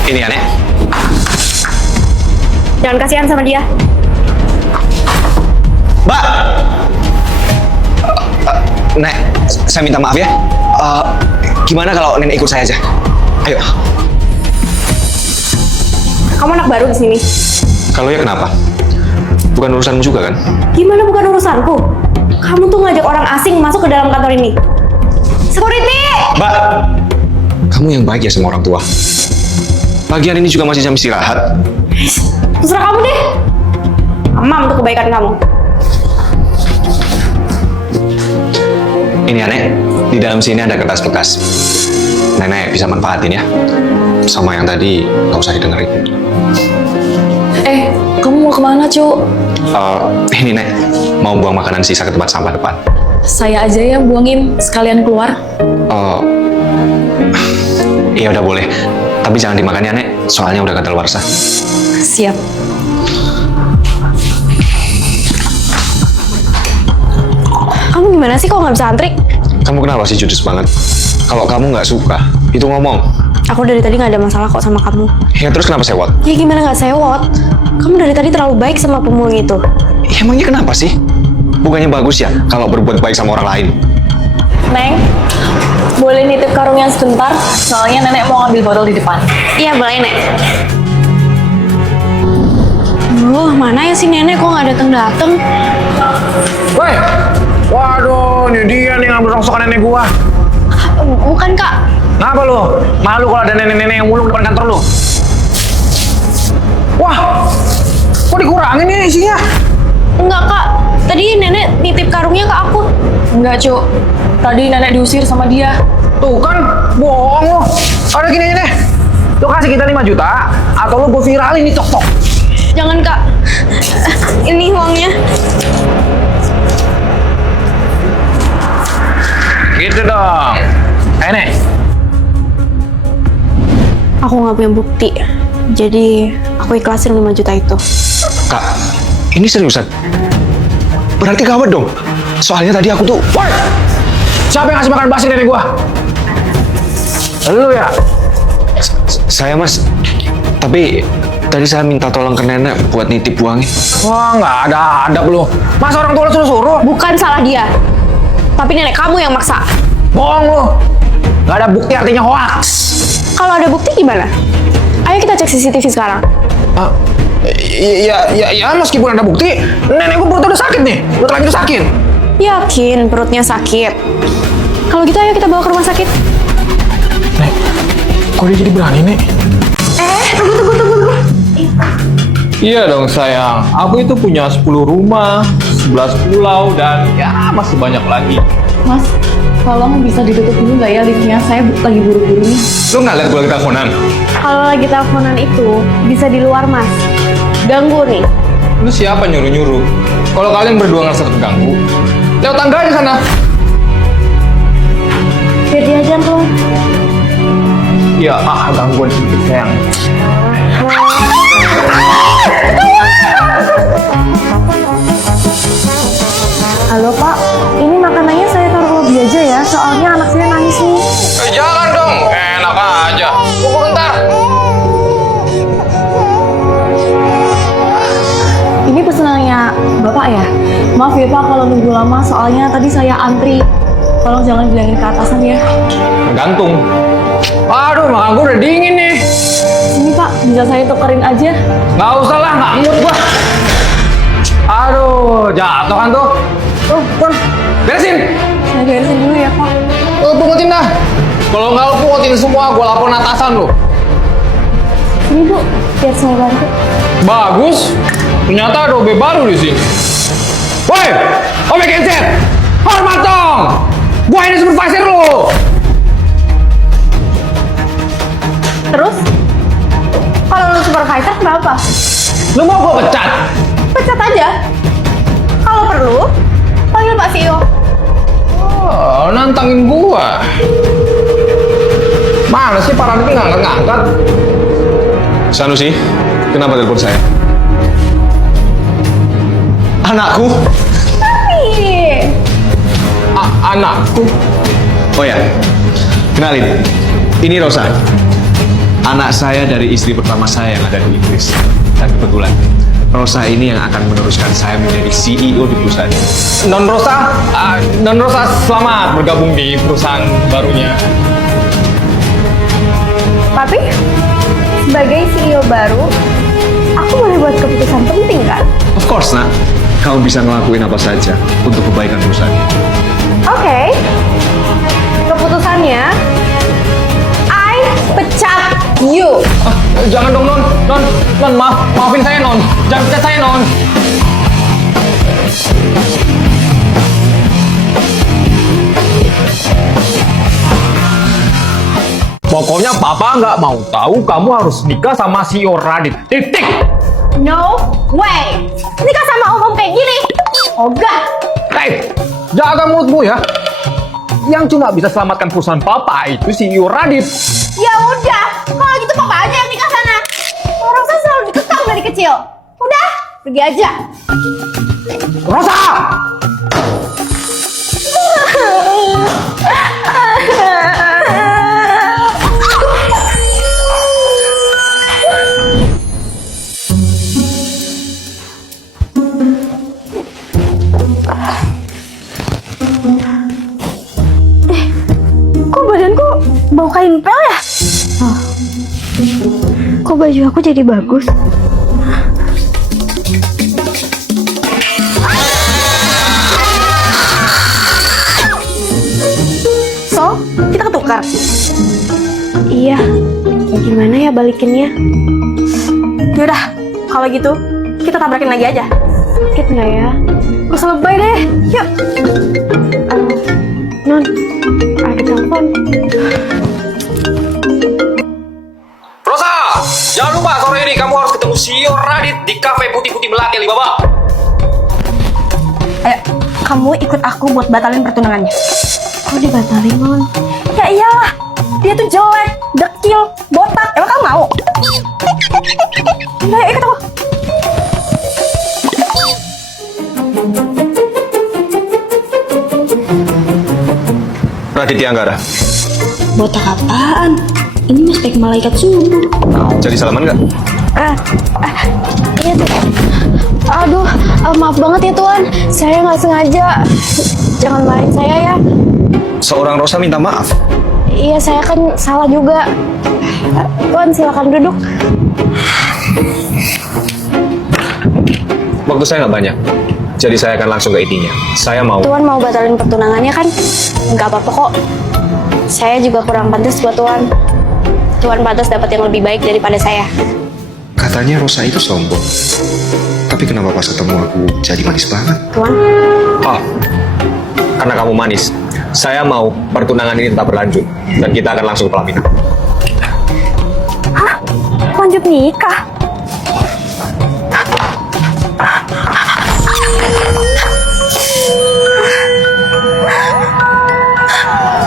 Ini aneh. Jangan kasihan sama dia. Mbak! Nek, saya minta maaf ya. Gimana kalau Nenek ikut saya aja? Ayo. Kamu anak baru di sini. Kalau ya kenapa? Bukan urusanmu juga kan? Gimana bukan urusanku? Kamu tuh ngajak orang asing masuk ke dalam kantor ini. Security! Mbak! Kamu yang baik ya sama orang tua. Bagian ini juga masih jam istirahat. Terserah kamu deh. Amam untuk kebaikan kamu. Ini aneh, di dalam sini ada kertas bekas. Nenek bisa manfaatin ya. Sama yang tadi, nggak usah didengerin. Kamu mau kemana, Cuk? Ini Nek, mau buang makanan sisa ke tempat sampah depan. Saya aja yang buangin, sekalian keluar. Iya udah boleh. Tapi jangan dimakan ya, Nek. Soalnya udah kadaluarsa. Siap. Kamu gimana sih kok nggak bisa antri? Kamu kenapa sih judes banget? Kalau kamu nggak suka, itu ngomong. Aku dari tadi nggak ada masalah kok sama kamu. Ya terus kenapa sewot? Ya gimana nggak sewot? Kamu dari tadi terlalu baik sama pemulung itu. Ya, emangnya kenapa sih? Bukannya bagus ya kalau berbuat baik sama orang lain? Neng, boleh nitip karungnya sebentar? Soalnya nenek mau ngambil botol di depan. Iya boleh Nek. Mana ya si nenek kok nggak dateng-dateng? Woi, waduh, ini dia nih ngambil rongsokan nenek gua. Bukan Kak. Ngapa lu? Malu kalau ada nenek-nenek yang mulung depan kantor lu? Wah, kok dikurangin nih isinya? Enggak Kak. Tadi nenek nitip karungnya ke aku. Enggak, Cuk. Tadi nenek diusir sama dia. Tuh kan, bohong lu. Ada gini aja deh. Lu kasih kita 5 juta, atau lu gua viralin nih tok-tok. Jangan Kak. Ini uangnya. Gitu dong. Nek. Aku nggak punya bukti. Jadi aku ikhlasin 5 juta itu. Kak, ini seriusan? Berarti gawat dong. Soalnya tadi aku tuh... Woi! Siapa yang ngasih makan basi nenek gua? Lu ya? Saya Mas, tapi Tadi saya minta tolong ke nenek buat nitip uangnya. Wah, nggak ada belum. Masa orang tua lu suruh-suruh? Bukan salah dia. Tapi nenek kamu yang maksa. Bohong lu. Nggak ada bukti artinya hoax. Kalau ada bukti gimana? Ayo kita cek CCTV sekarang. Ah, ya, meskipun ada bukti, nenek gue perutnya udah sakit nih. Perut lagi udah sakit. Yakin perutnya sakit? Kalau gitu ayo kita bawa ke rumah sakit. Nek, kok dia jadi berani, Nek? Tunggu. Iya dong sayang, aku itu punya 10 rumah, 11 pulau, dan ya masih banyak lagi. Mas, tolong bisa ditutup dulu nggak ya liftnya? Saya lagi buru-buru nih. Lu nggak lihat gue lagi teleponan? Kalau lagi teleponan itu bisa di luar mas. Ganggu nih. Lu siapa nyuruh-nyuruh? Kalau kalian berdua ngerasa terganggu, lewat tangga aja sana. Biar dia aja tuh. Ya, gangguan sedikit sayang. Halo pak, ini makanannya saya taruh lebih aja ya, soalnya anak saya nangis nih. Jangan dong, enak aja. Tunggu bentar. Ini pesenannya Bapak ya? Maaf ya Pak kalau nunggu lama, soalnya tadi saya antri. Tolong jangan bilangin ke atasan ya. Tergantung. Aduh, makan gue udah dingin nih. Ini Pak, bisa saya tukerin aja? Nggak usah lah, nggak mood gua. Aduh, jatuh kan tuh. Tuh, Ton, beresin. Saya beresin dulu ya Pak. Tuh, pungutin dah. Kalau nggak lu pungutin semua, gua laporin atasan lu. Ini Bu, biar saya bantu. Bagus. Ternyata ada OB baru di sini. Woi, OB Genset. Hormat dong. Gua ini supervisor lu. Terus? Kalau lu supervisor kenapa? Lu mau gua pecat? Pecat aja. Kalau perlu, panggil Pak CEO. Oh, nantangin gua. Mana sih Pak Radit nggak ngangkat? Sanusi, kenapa telepon saya? Anakku? Ih, Anakku. Oh ya, kenalin. Ini Rosa. Anak saya dari istri pertama saya yang ada di Inggris. Dan kebetulan, Rosa ini yang akan meneruskan saya menjadi CEO di perusahaan ini. Non Rosa selamat bergabung di perusahaan barunya. tapi sebagai CEO baru, aku boleh buat keputusan penting kan? Of course, nak. Kamu bisa ngelakuin apa saja untuk kebaikan perusahaan. Oke. Keputusannya, I pecat you. Jangan dong Non, maafin saya Non, jangan pecat saya Non. Pokoknya Papa nggak mau tahu kamu harus nikah sama CEO Radit. Titik. No way. Nikah sama om kayak gini. Ogah. Hei, jaga mulutmu ya. Yang cuma bisa selamatkan perusahaan Papa itu CEO Radit. Ya udah, kalau gitu papa aja yang nikah sana. Orang saya selalu dikekang dari kecil. Udah, pergi aja. Rosa! Kok badanku bau kain pel ya? Kok baju aku jadi bagus? So, kita ketukar. Iya. Gimana ya balikinnya? Yaudah, kalau gitu kita tabrakin lagi aja. Sakit nggak ya? Gak usah lebay deh. Yuk. Non, ada telepon. Rosa! Jangan lupa sore ini kamu harus ketemu CEO Radit di Cafe Putih-Putih Melati Alibaba. Ayo, kamu ikut aku buat batalin pertunangannya. Kok dibatalin, Non? Ya iyalah, dia tuh jelek, dekil, botak. Emang kamu mau? Udah, ikut aku. Raditya Anggara. Botak apaan? Ini mas pakai malaikat subuh. Jadi salaman nggak? Iya tuh. Aduh, maaf banget ya Tuan. Saya nggak sengaja. Jangan marahin saya ya. Seorang Rosa minta maaf. Iya, saya kan salah juga. Tuan, silakan duduk. Waktu saya nggak banyak, jadi saya akan langsung ke intinya. Saya mau... Tuan mau batalin pertunangannya kan? Nggak apa-apa kok. Saya juga kurang pantas buat Tuan. Tuan pantas dapat yang lebih baik daripada saya. Katanya Rosa itu sombong. Tapi kenapa pas ketemu aku jadi manis banget? Tuan, Oh, karena kamu manis. Saya mau pertunangan ini tetap berlanjut. Dan kita akan langsung ke pelaminan. lanjut nikah.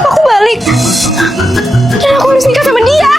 Aku balik. Dan aku harus nikah sama dia.